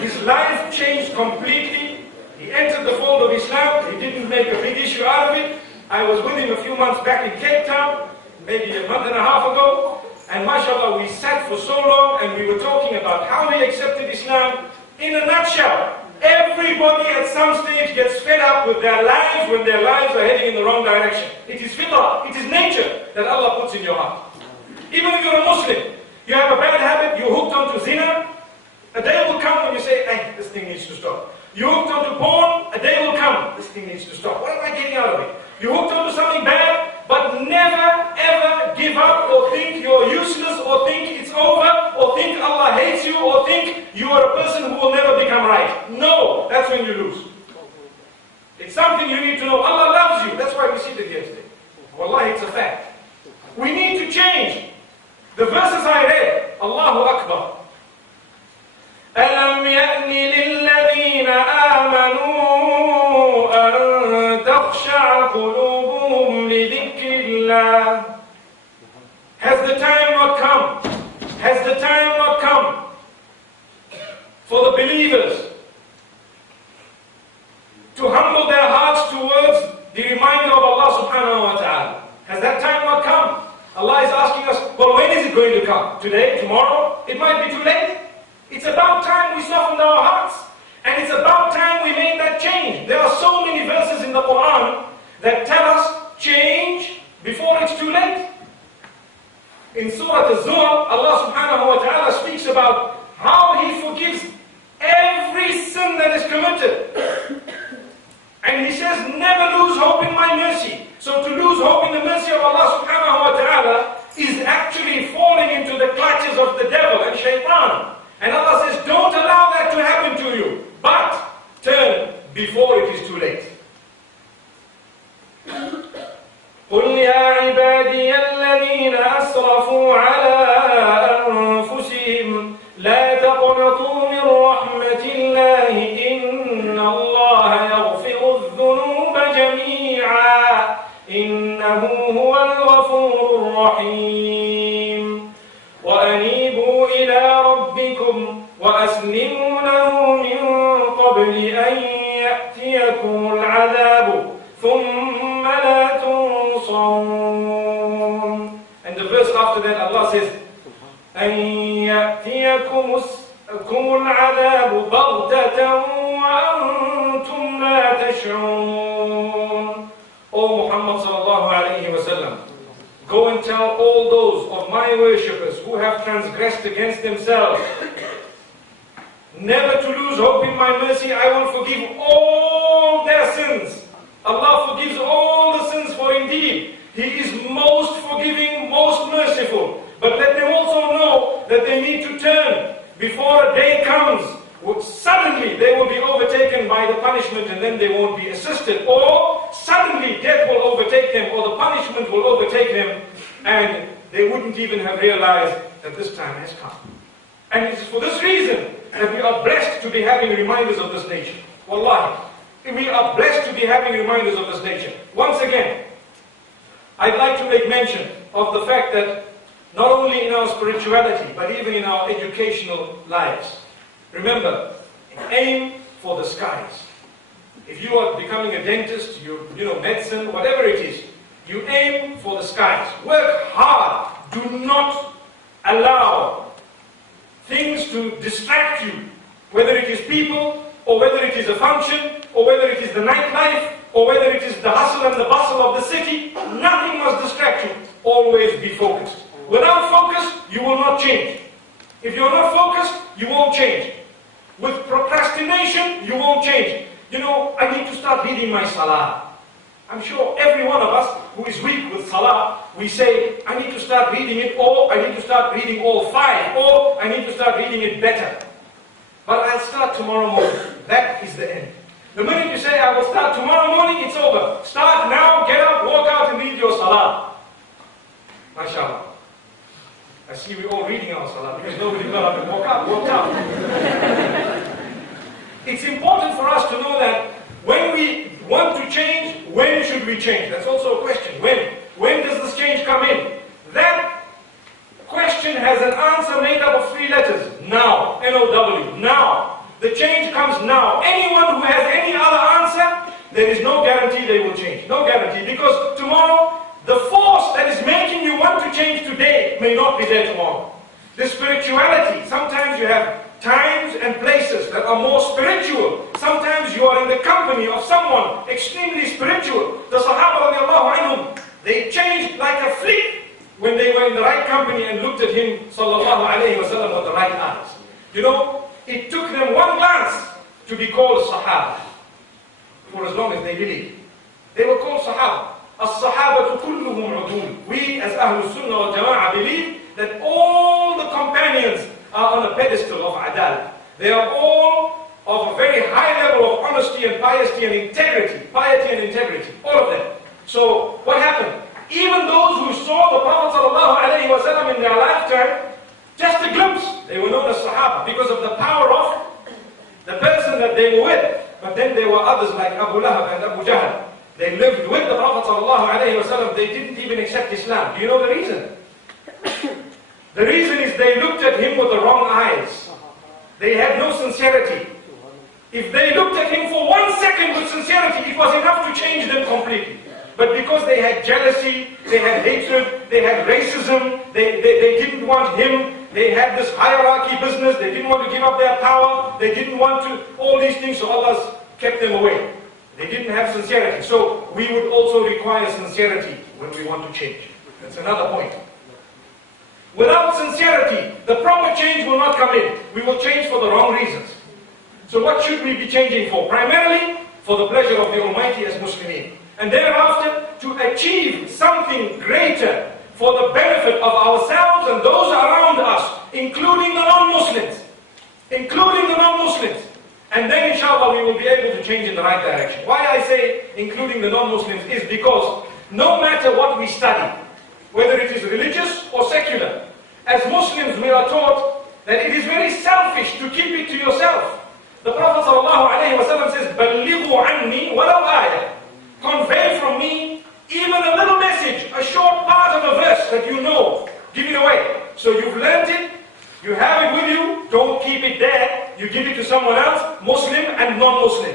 his life changed completely. He entered the fold of Islam. He didn't make a big issue out of it. I was with him a few months back in Cape Town, maybe a month and a half ago. And mashallah, we sat for so long and we were talking about how he accepted Islam. In a nutshell, everybody at some stage gets fed up with their lives when their lives are heading in the wrong direction. It is fitrah, it is nature that Allah puts in your heart. Even if you're a Muslim, you have a bad habit, you're hooked onto zina, a day will come when you say, hey, this thing needs to stop. You're hooked onto porn, a day will come, this thing needs to stop. What am I getting out of it? You're hooked onto something bad, but never ever give up or think you're useless or think it's over or think Allah hates you or think you are a person who will never become right. No, that's when you lose. It's something you need to know. Allah loves you. That's why we seated here today. Wallahi, it's a fact. We need to change. The verses I read, Allahu Akbar. أَلَمْ يَأْنِ لِلَّذِينَ آمَنُوا أَن تَخْشَعَ قُلُوبُهُمْ لِذِكْرِ اللَّهِ. Has the time not come? Has the time not come for the believers to humble their hearts towards the reminder of Allah subhanahu wa ta'ala? Has that time not come? Allah is asking us, well, when is it going to come? Today? Tomorrow? It might be too late. It's about time we softened our hearts And it's about time we made that change. There are so many verses in the Quran that tell us change before it's too late. In Surah Al-Zumar, Allah subhanahu wa ta'ala speaks about how He forgives every sin that is committed. And He says, never lose hope in my mercy. So to lose hope in the mercy of Allah subhanahu wa ta'ala is actually falling into the clutches of the devil and shaitan. And Allah says, don't allow that to happen to you, but turn before it is too late. قل يا عبادي الذين أسرفوا على أنفسهم لا تقنطوا من رحمة الله إن الله يغفر الذنوب جميعا إنه هو الغفور الرحيم وأنيبوا إلى ربكم وأسلموا له من قبل أن يأتيكم العذاب ثم لا تنصرون. And the verse after that Allah says أن يأتيكم العذاب بغتة وأنتم لا تشعرون. O Muhammad sallallahu alayhi wa sallam, go and tell all those of my worshippers who have transgressed against themselves, never to lose hope in my mercy. I will forgive all their sins. Allah forgives all the sins, for indeed He is most forgiving, most merciful. But let them also know that they need to turn before a day comes. Suddenly they will be overtaken by the punishment and then they won't be assisted. Or suddenly death will overtake them or the punishment will overtake them and they wouldn't even have realized that this time has come. And it is for this reason that we are blessed to be having reminders of this nature. Wallahi. We are blessed to be having reminders of this nature. Once again, I'd like to make mention of the fact that not only in our spirituality, but even in our educational lives, remember, aim for the skies. If you are becoming a dentist, medicine, whatever it is, you aim for the skies. Work hard. Do not allow things to distract you, whether it is people, or whether it is a function, or whether it is the nightlife, or whether it is the hustle and the bustle of the city. Nothing must distract you. Always be focused. Without focus, you will not change. If you're not focused, you won't change. With procrastination, you won't change. I need to start reading my salah. I'm sure every one of us who is weak with salah, we say, I need to start reading it, or I need to start reading all 5, or I need to start reading it better. But I'll start tomorrow morning. That is the end. The minute you say, I will start tomorrow morning, it's over. Start now, get up, walk out and read your salah. MashaAllah. I see we're all reading our salah because nobody got up and walked out. It's important for us to know that when we want to change, when should we change? That's also a question. When? When does this change come in? That question has an answer made up of 3 letters. Now. N-O-W. Now. The change comes now. Anyone who has any other answer, there is no guarantee they will change. No guarantee. Because tomorrow, the force that is making you want to change today may not be there tomorrow. The spirituality, sometimes you have times and places that are more spiritual. Sometimes you are in the company of someone extremely spiritual. The Sahaba radiallahu anhum, they changed like a fleet when they were in the right company and looked at him sallallahu alayhi wa sallam with the right eyes. It took them one glance to be called Sahaba. For as long as they believed. They were called Sahaba. As-Sahabatu kulluhum udul. We as Ahlul Sunnah wal Jama'ah believe that all the companions are on a pedestal of adal. They are all of a very high level of honesty and piety and integrity. Piety and integrity. All of them. So what happened? Even those who saw the Prophet ﷺ in their lifetime, just a glimpse, they were known as Sahaba because of the power of the person that they were with. But then there were others like Abu Lahab and Abu Jahl. They lived with the Prophet ﷺ. They didn't even accept Islam. Do you know the reason? The reason is they looked at him with the wrong eyes. They had no sincerity. If they looked at him for 1 second with sincerity, it was enough to change them completely. But because they had jealousy, they had hatred, they had racism, they didn't want him, They had this hierarchy business. They didn't want to give up their power. They didn't want to, all these things, so Allah kept them away. They didn't have sincerity. So we would also require sincerity when we want to change. That's another point. Without sincerity, the proper change will not come in. We will change for the wrong reasons. So what should we be changing for? Primarily, for the pleasure of the Almighty as Muslimin. And thereafter, to achieve something greater for the benefit of ourselves and those around us, including the non-Muslims. Including the non-Muslims. And then inshallah we will be able to change in the right direction. Why I say including the non-Muslims is because no matter what we study, whether it is religious or secular, as Muslims we are taught that it is very selfish to keep it to yourself. The Prophet ﷺ says, بَلِّغُوا عَنِّي وَلَوْ آيَةً. Convey from me even a little message, a short part of a verse that you know. Give it away. So you've learned it, you have it with you, don't keep it there. You give it to someone else, Muslim and non-Muslim.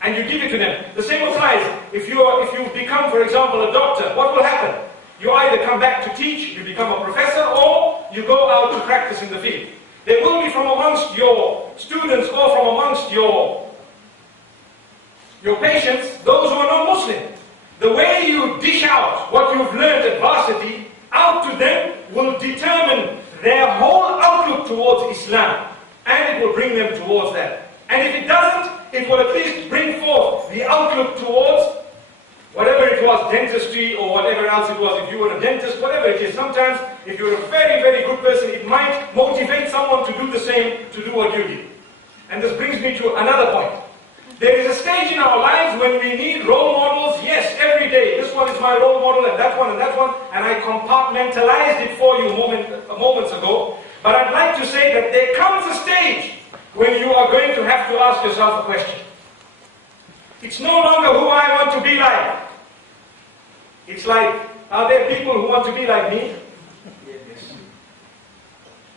And you give it to them. The same applies. If you become, for example, a doctor, what will happen? You either come back to teach, you become a professor, or you go out to practice in the field. There will be from amongst your students or from amongst your patients, those who are non-Muslim. The way you dish out what you've learned at varsity out to them will determine their whole outlook towards Islam. And it will bring them towards that. And if it doesn't, it will at least bring forth the outlook towards whatever it was, dentistry or whatever else it was. If you were a dentist, whatever it is, sometimes if you're a very, very good person, it might motivate someone to do the same, to do what you did. And this brings me to another point. There is a stage in our lives when we need role models. Yes, every day. This one is my role model and that one and that one. And I compartmentalized it for you moments ago. But I'd like to say that there comes a stage when you are going to have to ask yourself a question. It's no longer who I want to be like. It's like, are there people who want to be like me? Yes.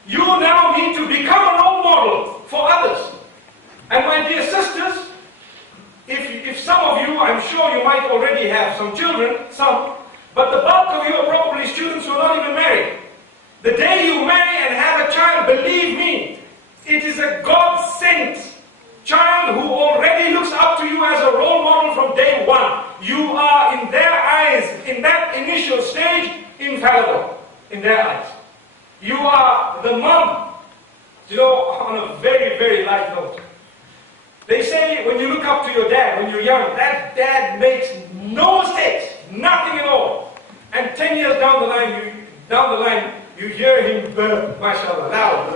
You now need to become a role model for others. And my dear sisters, if some of you, I'm sure you might already have some children, but the bulk of you are probably students who are not even married. The day you marry and have a child, believe me, it is a God-sent child who already looks up to you as a role model from day one. You are, in their eyes, in that initial stage, infallible. In their eyes. You are the mom. You know, on a very, very light note. They say when you look up to your dad, when you're young, that dad makes no mistakes, nothing at all. And 10 years down the line, you hear him burp, mashallah, loud.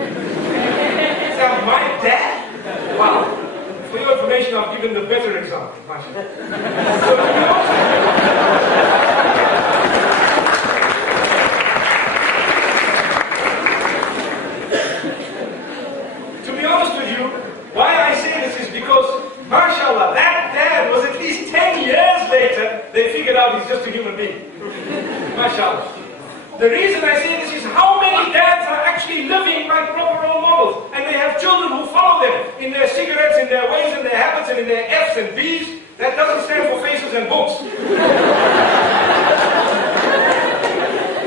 Is that my dad? Wow. For your information, I've given the better example, mashallah. To be honest with you, why I say this is because, mashallah, that dad was at least 10 years later, they figured out he's just a human being. Mashallah. The reason I say this is how many dads are actually living by proper role models, and they have children who follow them in their cigarettes, in their ways, in their habits, and in their F's and B's. That doesn't stand for faces and books.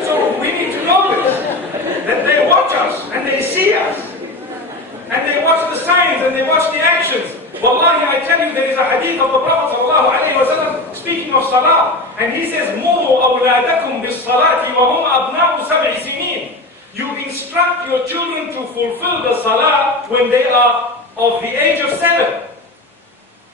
So we need to know this, that they watch us, and they see us, and they watch the signs, and they watch the actions. Wallahi, I tell you, there is a hadith of the Prophet ﷺ speaking of salah, and he says, "Muru awladakum bis salati wa hum abna'u sab'i sinin." You instruct your children to fulfill the salah when they are of the age of 7.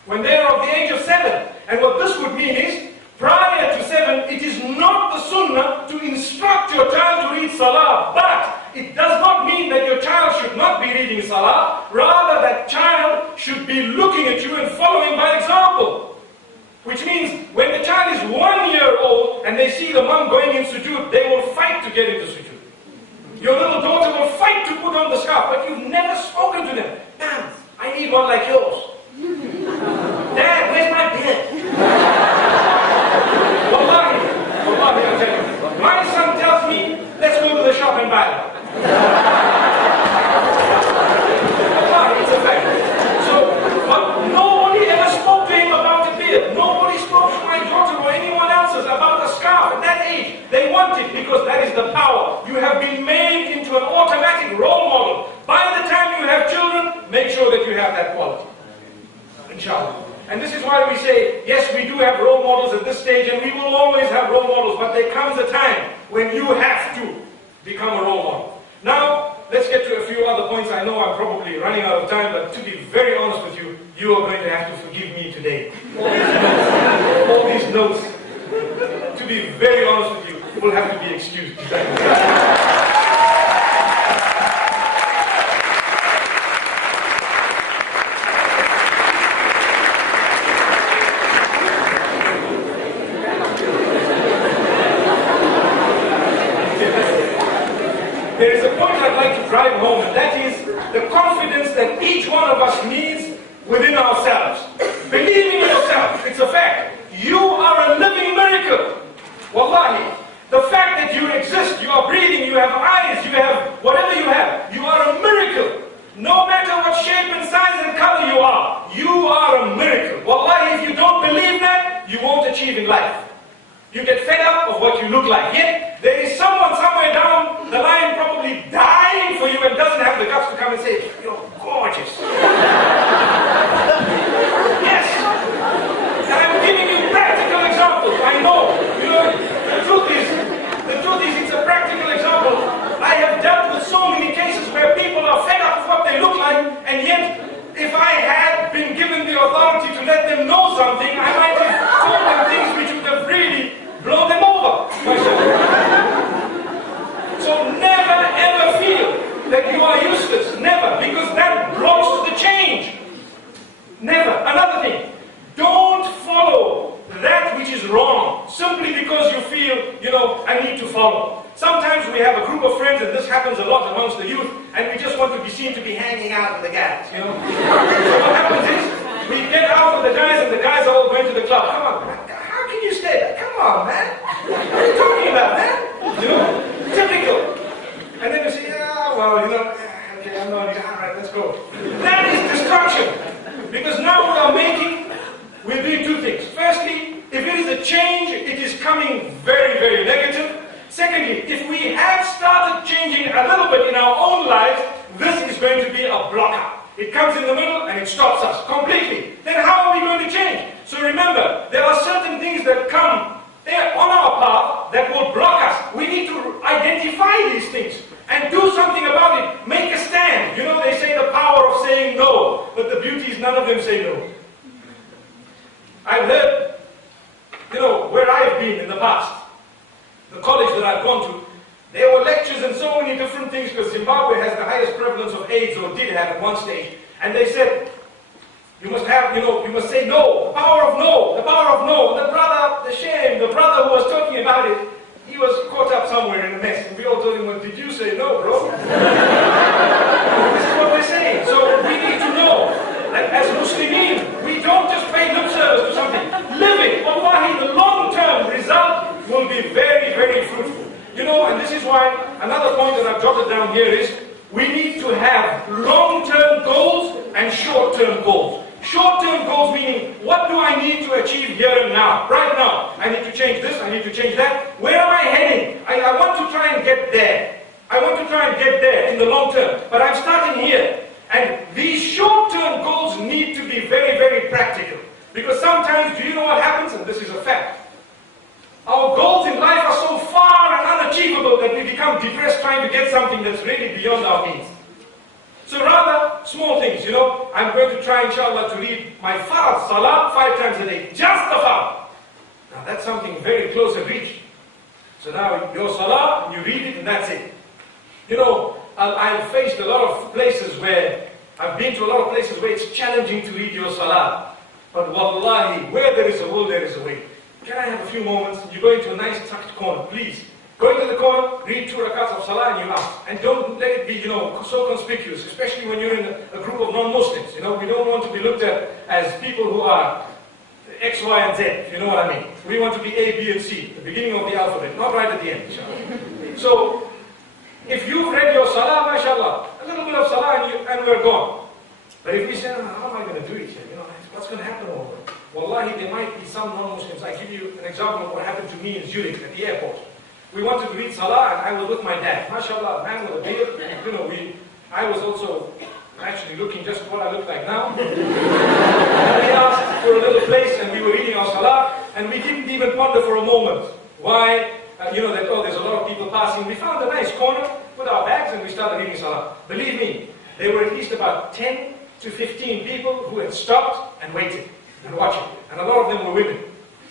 When they are of the age of 7. And what this would mean is, prior to 7, it is not the sunnah to instruct your child to read salah, but it does not mean that your child should not be reading salah. Rather, that child should be looking at you and following by example. Which means, when the child is 1 year old and they see the mom going in sujood, they will fight to get into sujood. Your little daughter will fight to put on the scarf, but you've never spoken to them. Ma'am, I need one like yours. Dad, where's my beard? Wallahi, I'll tell you. My son tells me, let's go to the shop and buy one. Wallahi, it's a fact. So, but nobody ever spoke to him about the beard. Nobody spoke to my daughter or anyone else about the scarf. At that age. They want it because that is the power. You have been made into an automatic role model. By the time you have children, make sure that you have that quality. Inshallah. And this is why we say, yes, we do have role models at this stage, and we will always have role models, but there comes a time when you have to become a role model. Now, let's get to a few other points. I know I'm probably running out of time, but to be very honest with you, you are going to have to forgive me today. All these notes, to be very honest with you, will have to be excused. There is a point I'd like to drive home, and that is the confidence that each one of us needs within ourselves. Believing in yourself, it's a fact. You are a living miracle. Wallahi. The fact that you exist, you are breathing, you have eyes, you have whatever you are a miracle. No matter what shape and size and color you are a miracle. Wallahi, if you don't believe that, you won't achieve in life. You get fed up of what you look like. Yet, there is someone somewhere down the line probably dying for you and doesn't have the guts to come and say, you're gorgeous. Yes. And I'm giving you practical examples. I know. The truth is, it's a practical example. I have dealt with so many cases where people are fed up with what they look like, and yet, if I had been given the authority to let them know something, I might have told them things which would have really blown them over. So never ever feel that you are useless. Never. Because that blocks the change. Never. Another thing. Don't follow that which is wrong simply because you feel, I need to follow. Sometimes we have a group of friends, and this happens a lot amongst the youth, and we just want to be seen to be hanging out with the guys, So what happens is, we get out with the guys, and the guys are all going to the club. Come on, man. How can you stay there? Come on, man. What are you talking about, man? Typical. And then you say, okay, I'm not, all right, let's go. That is destruction. Because now we're doing two things. Firstly, if it is a change, it is coming very, very negative. Secondly, if we have started changing a little bit in our own lives, this is going to be a blocker. It comes in the middle and it stops us completely. Then how are we going to change? So remember, there are certain things that come on our path that will block us. We need to identify these things and do something about it. Make a stand. They say the power of saying no, but the beauty is none of them say no. I've heard, where I've been in the past, the college that I've gone to, there were lectures and so many different things, because Zimbabwe has the highest prevalence of AIDS, or did have at one stage. And they said, you must say no, the power of no, the power of no. And the brother who was talking about it, he was caught up somewhere in a mess. And we all told him, well, did you say no, bro? This is what we're saying. So we need to know that as Muslimin, we don't just pay lip service to something. Live it. Wallahi, the long-term result will be very, very fruitful. And this is why another point that I've jotted down here is we need to have long-term goals and short-term goals. Short-term goals meaning, what do I need to achieve here and now? Right now, I need to change this, I need to change that. Where am I heading? I want to try and get there. I want to try and get there in the long term, but I'm starting here. And these short-term goals need to be very, very practical. Because sometimes, do you know what happens? And this is a fact. Our goals in life are so far and unachievable that we become depressed trying to get something that's really beyond our means. So rather, small things, I'm going to try, inshallah, to read my farad, salah, 5 times a day. Just the farad. Now that's something very close and reach. So now, your salah, you read it and that's it. I've faced a lot of places where, I've been to a lot of places where it's challenging to read your salah. But wallahi, where there is a will, there is a way. Can I have a few moments? You go into a nice tucked corner, please. Go into the corner, read 2 rakats of salah and you're out. And don't let it be, so conspicuous, especially when you're in a group of non-Muslims. We don't want to be looked at as people who are X, Y, and Z, you know what I mean. We want to be A, B, and C, the beginning of the alphabet, not right at the end, inshallah. So, if you've read your salah, mashallah, a little bit of salah and we're gone. But if we say, how am I going to do it here? What's going to happen over? Wallahi, there might be some non-Muslims. I give you an example of what happened to me in Zurich at the airport. We wanted to read Salah and I was with my dad. MashaAllah, man with a beard. You know, I was also actually looking just what I look like now. And we asked for a little place and we were reading our Salah and we didn't even ponder for a moment why, you know, that, oh, there's a lot of people passing. We found a nice corner, put our bags and we started reading Salah. Believe me, there were at least about 10 to 15 people who had stopped and waited and watching. And a lot of them were women.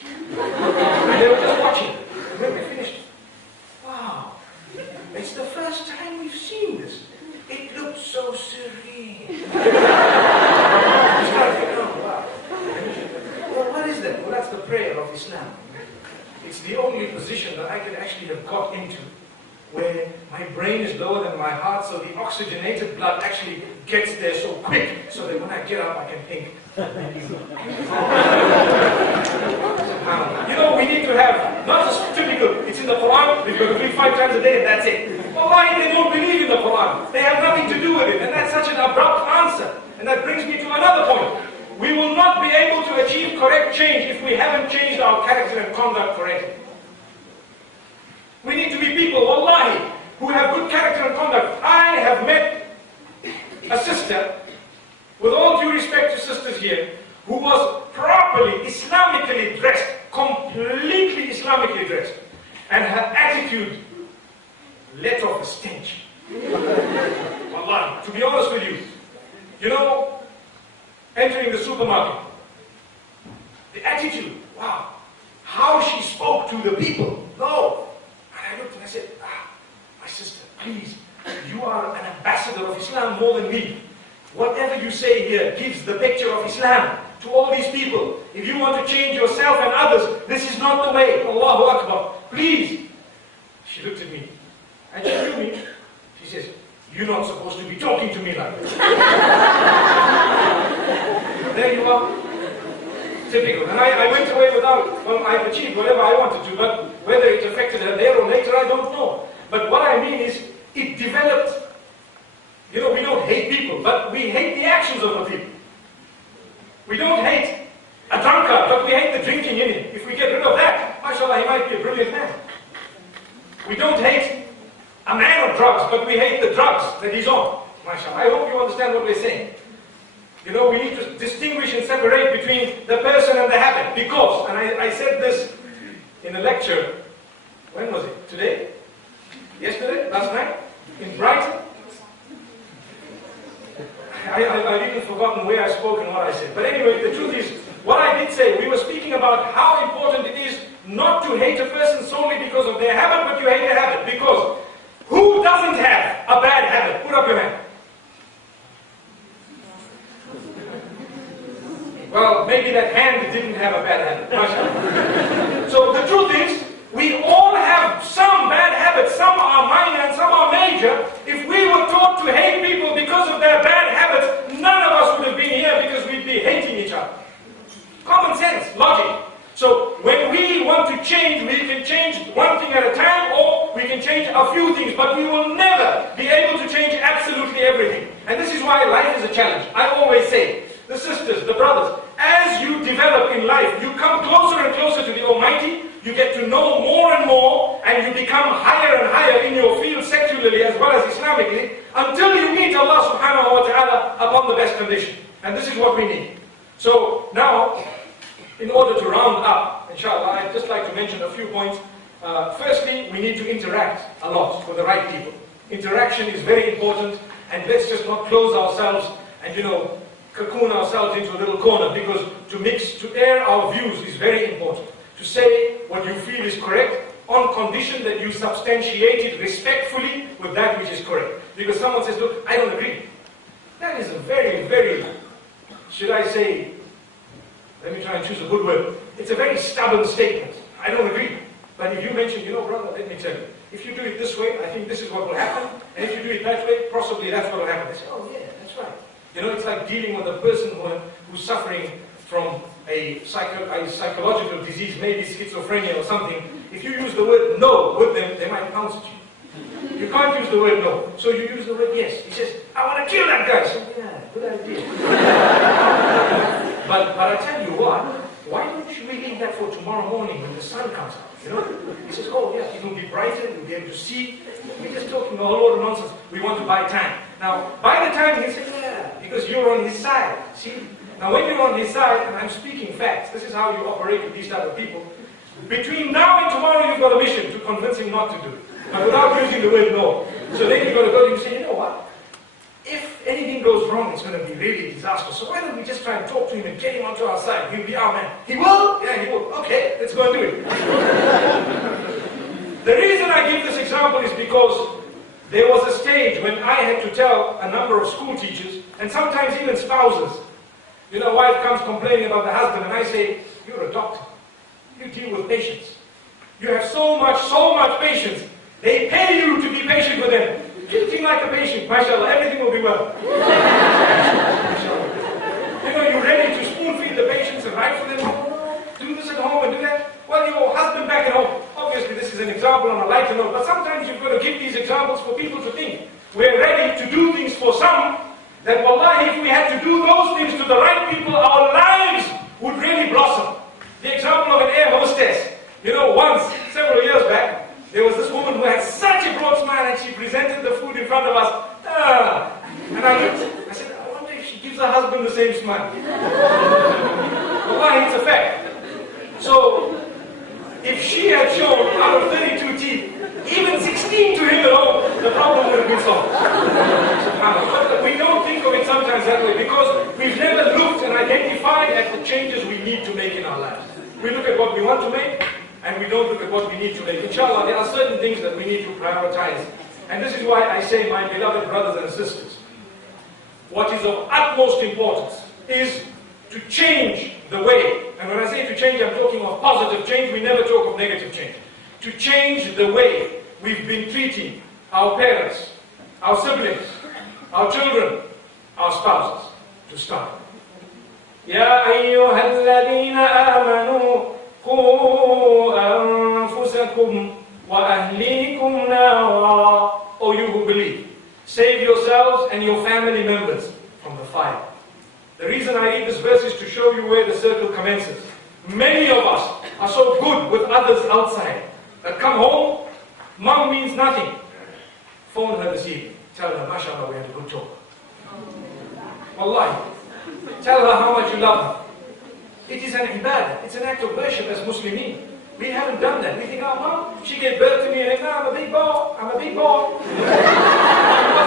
And they were just watching. And when we finished, wow, it's the first time we've seen this. It looks so serene. We started thinking, oh, wow. Well, what is that? Well, that's the prayer of Islam. It's the only position that I can actually have got into where my brain is lower than my heart, so the oxygenated blood actually gets there so quick, so that when I get up I can think. You know, we need to have, not just typical, it's in the Quran, we've got to read 5 times a day and that's it. Wallahi, they don't believe in the Quran. They have nothing to do with it, and that's such an abrupt answer. And that brings me to another point. We will not be able to achieve correct change if we haven't changed our character and conduct correctly. We need to be people, wallahi, who have good character and conduct. I have met a sister, with all due respect to sisters here, who was properly Islamically dressed, completely Islamically dressed, and her attitude let off a stench. Wallahi, to be honest with you, you know, entering the supermarket, the attitude, wow, how she spoke to the people, no. And I looked and I said, my sister, please, you are an ambassador of Islam more than me. Whatever you say here gives the picture of Islam to all these people. If you want to change yourself and others, this is not the way. Allahu Akbar. Please. She looked at me and she knew me. She says, you're not supposed to be talking to me like this. There you are. Typical. And I went away without, well, I've achieved whatever I wanted to, but whether it affected her there or later, I don't know. But what I mean is, it developed. You know, we don't hate people, but we hate the actions of the people. We don't hate a drunkard, but we hate the drinking in him. If we get rid of that, mashallah, he might be a brilliant man. We don't hate a man of drugs, but we hate the drugs that he's on. Mashallah. I hope you understand what we're saying. You know, we need to distinguish and separate between the person and the habit. Because, and I said this in a lecture, when was it? Today? Yesterday? Last night? In Brighton? I've even forgotten where I spoke and what I said. But anyway, the truth is, what I did say, we were speaking about how important it is not to hate a person solely because of their habit, but you hate their habit. Because who doesn't have a bad habit? Put up your hand. Well, maybe that hand didn't have a bad habit. So the truth is, we all have some bad habits. Some are minor and some are major. If we were taught to hate people because of their bad habits, none of us would have been here because we'd be hating each other. Common sense, logic. So when we want to change, we can change one thing at a time, or we can change a few things, but we will never be able to change absolutely everything. And this is why life is a challenge. I always say, the sisters, the brothers, as you develop in life, you come closer and closer to the Almighty, you get to know more and more, and you become higher and higher in your field secularly as well as Islamically, until you meet Allah subhanahu wa ta'ala upon the best condition. And this is what we need. So now, in order to round up, inshallah, I'd just like to mention a few points. Firstly, we need to interact a lot with the right people. Interaction is very important, and let's just not close ourselves and, you know, cocoon ourselves into a little corner, because to air our views is very important. To say what you feel is correct on condition that you substantiate it respectfully with that which is correct. Because someone says, look, I don't agree. That is a very, very, should I say, let me try and choose a good word. It's a very stubborn statement. I don't agree. But if you mention, you know, brother, let me tell you, if you do it this way, I think this is what will happen. And if you do it that way, possibly that's what will happen. They say, oh yeah, that's right. You know, it's like dealing with a person who's suffering from a psychological disease, maybe schizophrenia or something. If you use the word no with them, they might pounce at you. You can't use the word no, so you use the word yes. He says, I want to kill that guy. So, yeah, good idea. But I tell you what, why don't we leave that for tomorrow morning when the sun comes out? You know? He says, oh yes, it will be brighter, we'll be able to see. We're just talking a whole lot of nonsense. We want to buy time. Now, by the time he said, yeah, because you're on his side. See? Now when you're on his side, and I'm speaking facts, this is how you operate with these type of people. Between now and tomorrow, you've got a mission to convince him not to do it. But without using the word no. So then you've got to go and say, you know what? If anything goes wrong, it's going to be really disastrous. So why don't we just try and talk to him and get him onto our side? He'll be our man. He will? Yeah, he will. Okay, let's go and do it. The reason I give this example is because there was a stage when I had to tell a number of school teachers, and sometimes even spouses, you know, wife comes complaining about the husband, and I say, you're a doctor. You deal with patients. You have so much patience. They pay you to be patient with them. Treat him like a patient, mashallah, everything will be well. You know, you're ready to spoon feed the patients and write for them, do this at home and do that. Well, your husband back at home, obviously this is an example on a lighter note, but sometimes you've got to give these examples for people to think. We're ready to do things for some, that wallahi, if we had to do those things to the right people, our lives would really blossom. The example of an air hostess. You know, once, several years back, there was this woman who had such a broad smile and she presented the food in front of us. And I looked, I said, I wonder if she gives her husband the same smile. Wallahi, it's a fact. So, if she had shown out of 32 teeth, even 16 to him at home, the problem would have been solved. We don't think of it sometimes that way because we've never looked and identified at the changes we need to make in our lives. We look at what we want to make, and we don't look at what we need to make. Inshallah, there are certain things that we need to prioritize. And this is why I say, my beloved brothers and sisters, what is of utmost importance is to change the way. And when I say to change, I'm talking of positive change. We never talk of negative change. To change the way we've been treating our parents, our siblings, our children, our spouses, to start. يا أيها الذين آمنوا قوا أنفسكم وأهليكم نارا. O you who believe, save yourselves and your family members from the fire. The reason I read this verse is to show you where the circle commences. Many of us are so good with others outside that come home, mom means nothing. Phone her this evening, tell her, mashallah, we had a good talk. Wallahi. Tell her how much you love her. It is an ibadah, it's an act of worship as Muslimin. We haven't done that. We think, oh, mom, she gave birth to me and I'm a big boy, I'm a big boy. What's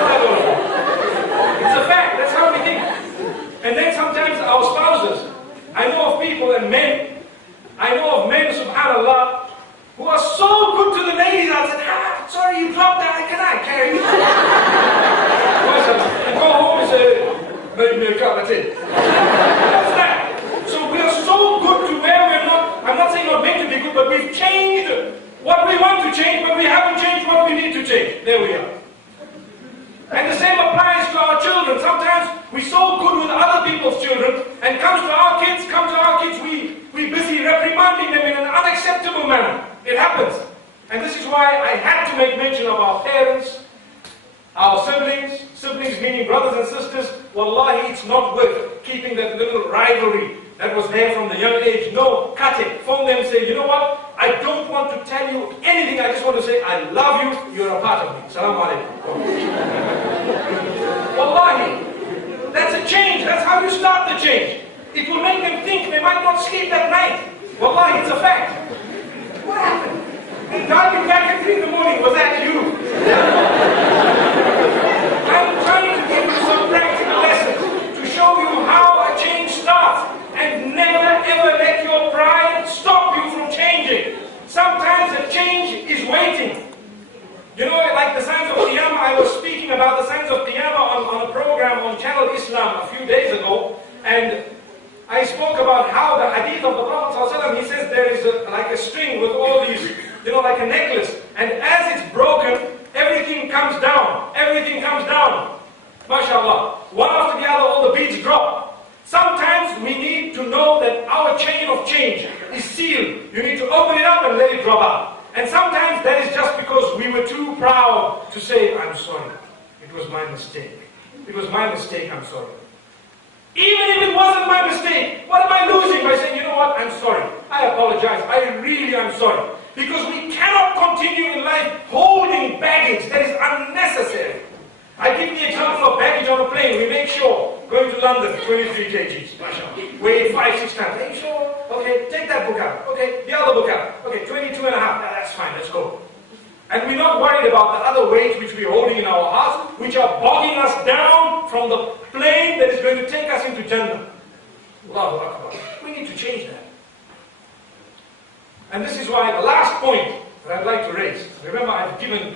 that all about? It's a fact, that's how we think. And then sometimes our spouses, I know of people and men, I know of men, subhanAllah, who are so good to the ladies. I said, sorry, you dropped that, can I carry it? And go home and say, maybe a cup, that's it. What's that? So we are so good to where we're not, I'm not saying we're meant to be good, but we've changed what we want to change, but we haven't changed what we need to change. There we are. And the same applies to our children. Sometimes we're so good with other people's children, and come to our kids, we're busy reprimanding them in an unacceptable manner. It happens. And this is why I had to make mention of our parents, our siblings meaning brothers and sisters. Wallahi, it's not worth keeping that little rivalry that was there from the young age. No, cut it. Phone them and say, you know what? I don't want to tell you anything. I just want to say, I love you. You're a part of me. Salaam alaikum. Wallahi, that's a change. That's how you start the change. It will make them think they might not sleep that night. Wallahi, it's a fact. What happened? They dialed you back at 3 in the morning. Was that you? I'm trying to give you some practical lessons to show you how a change starts. And never ever let your pride stop you from changing. Sometimes a change is waiting. You know, like the signs of Qiyamah, I was speaking about the signs of Qiyamah on a program on Channel Islam a few days ago, and I spoke about how the hadith of the Prophet ﷺ, he says there is like a string with all these, you know, like a necklace, and as it's broken, everything comes down. Everything comes down. MashaAllah. One after the other, all the beads drop. Sometimes we need to know that our chain of change is sealed. You need to open it up and let it drop out. And sometimes that is just because we were too proud to say, I'm sorry. It was my mistake. It was my mistake, I'm sorry. Even if it wasn't my mistake, what am I losing by saying, you know what, I'm sorry, I apologize, I really am sorry. Because we cannot continue in life holding baggage that is unnecessary. I give the example of baggage on a plane. We make sure, going to London, 23 kgs, mashallah. Weigh 5-6 times. Are you sure? Okay, take that book out. Okay, the other book out. Okay, 22 and a half. That's fine, let's go. And we're not worried about the other weights which we're holding in our hearts, which are bogging us down from the plane that is going to take us into Jannah. Allahu Akbar. We need to change that. And this is why the last point that I'd like to raise, remember I've given,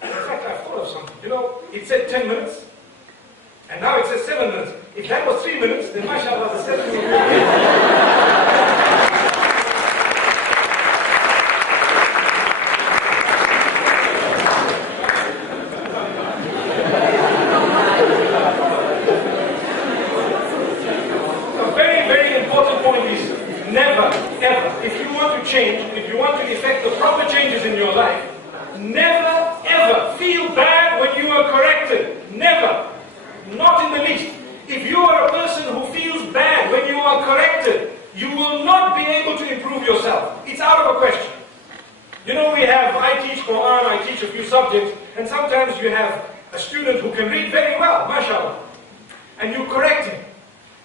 in fact I've thought of something, you know, it said 10 minutes, and now it says 7 minutes. If that was 3 minutes, then mashallah the 7 minutes. Change, if you want to effect the proper changes in your life, never ever feel bad when you are corrected. Never. Not in the least. If you are a person who feels bad when you are corrected, you will not be able to improve yourself. It's out of a question. You know, I teach Quran, I teach a few subjects, and sometimes you have a student who can read very well, mashallah, and you correct him.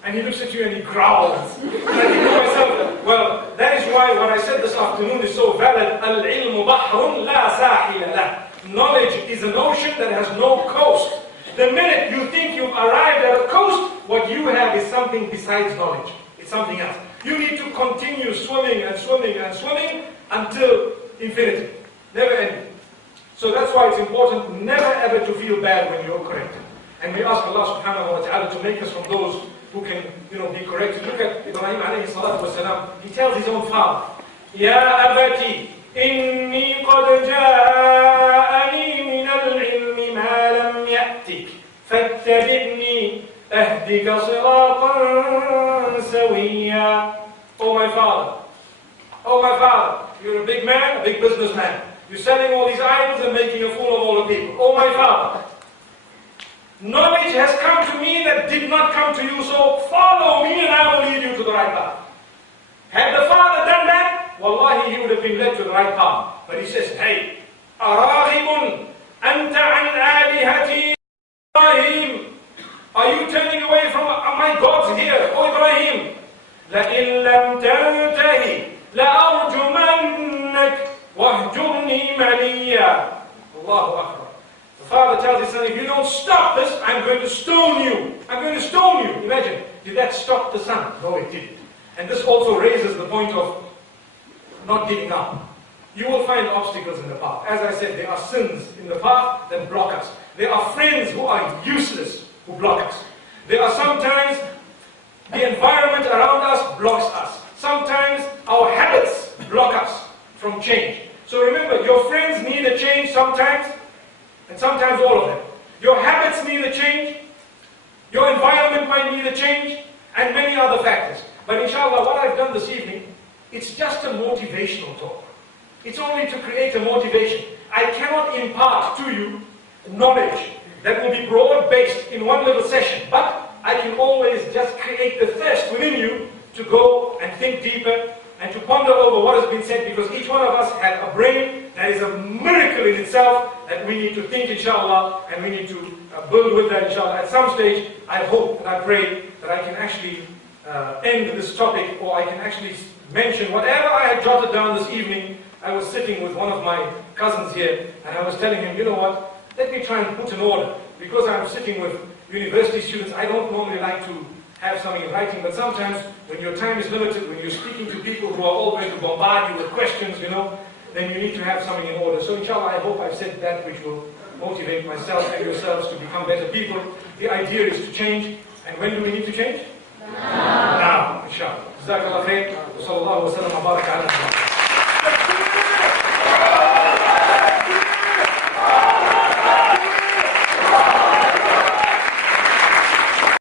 And he looks at you and he growls. And I think to myself, well, that is why what I said this afternoon is so valid. Al-ilmu bahrun la sahila lah. Knowledge is an ocean that has no coast. The minute you think you've arrived at a coast, what you have is something besides knowledge. It's something else. You need to continue swimming and swimming and swimming until infinity. Never ending. So that's why it's important never ever to feel bad when you're corrected. And we ask Allah subhanahu wa ta'ala to make us from those who can, be corrected. Look at Ibrahim alayhi salatu wasalam. He tells his own father, Ya abati, inni qad ja'ani min al-ilmi ma lam ya'tik, fattabi'ni ahdika siratan sawiyya. Oh my father, you're a big man, a big businessman. You're selling all these idols and making a fool of all the people. Oh my father, knowledge has come to me that did not come to you, so follow me and I will lead you to the right path. Had the father done that, wallahi, he would have been led to the right path. But he says, hey, أَرَاغِبٌ أَنْتَ عَنْ آلِهَتِي Ibrahim, are you turning away from my gods here? Oh Ibrahim, لَإِن لَمْ تَنْتَهِ لَأَرْجُمَنَّكَ وَاهْجُرْنِي مَلِيًّا. Allahu Akbar. The father tells his son, if you don't stop this, I'm going to stone you. I'm going to stone you. Imagine, did that stop the son? No, it didn't. And this also raises the point of not giving up. You will find obstacles in the path. As I said, there are sins in the path that block us. There are friends who are useless who block us. There are sometimes the environment around us blocks us. Sometimes our habits block us from change. So remember, your friends need a change sometimes, and sometimes all of them. Your habits need a change, your environment might need a change, and many other factors. But inshallah, what I've done this evening, it's just a motivational talk. It's only to create a motivation. I cannot impart to you knowledge that will be broad-based in one little session, but I can always just create the thirst within you to go and think deeper and to ponder over what has been said, because each one of us has a brain that is a miracle in itself that we need to think, inshallah, and we need to build with that, inshallah. At some stage, I hope and I pray that I can actually end this topic, or I can actually mention whatever I had jotted down this evening. I was sitting with one of my cousins here, and I was telling him, you know what, let me try and put an order. Because I'm sitting with university students, I don't normally like to have something in writing, but sometimes when your time is limited, when you're speaking to people who are all going to bombard you with questions, then you need to have something in order. So inshallah, I hope I've said that which will motivate myself and yourselves to become better people. The idea is to change. And when do we need to change? Now, inshallah. Jazakallah khair. Wa sallallahu wa sallam wa baraka ala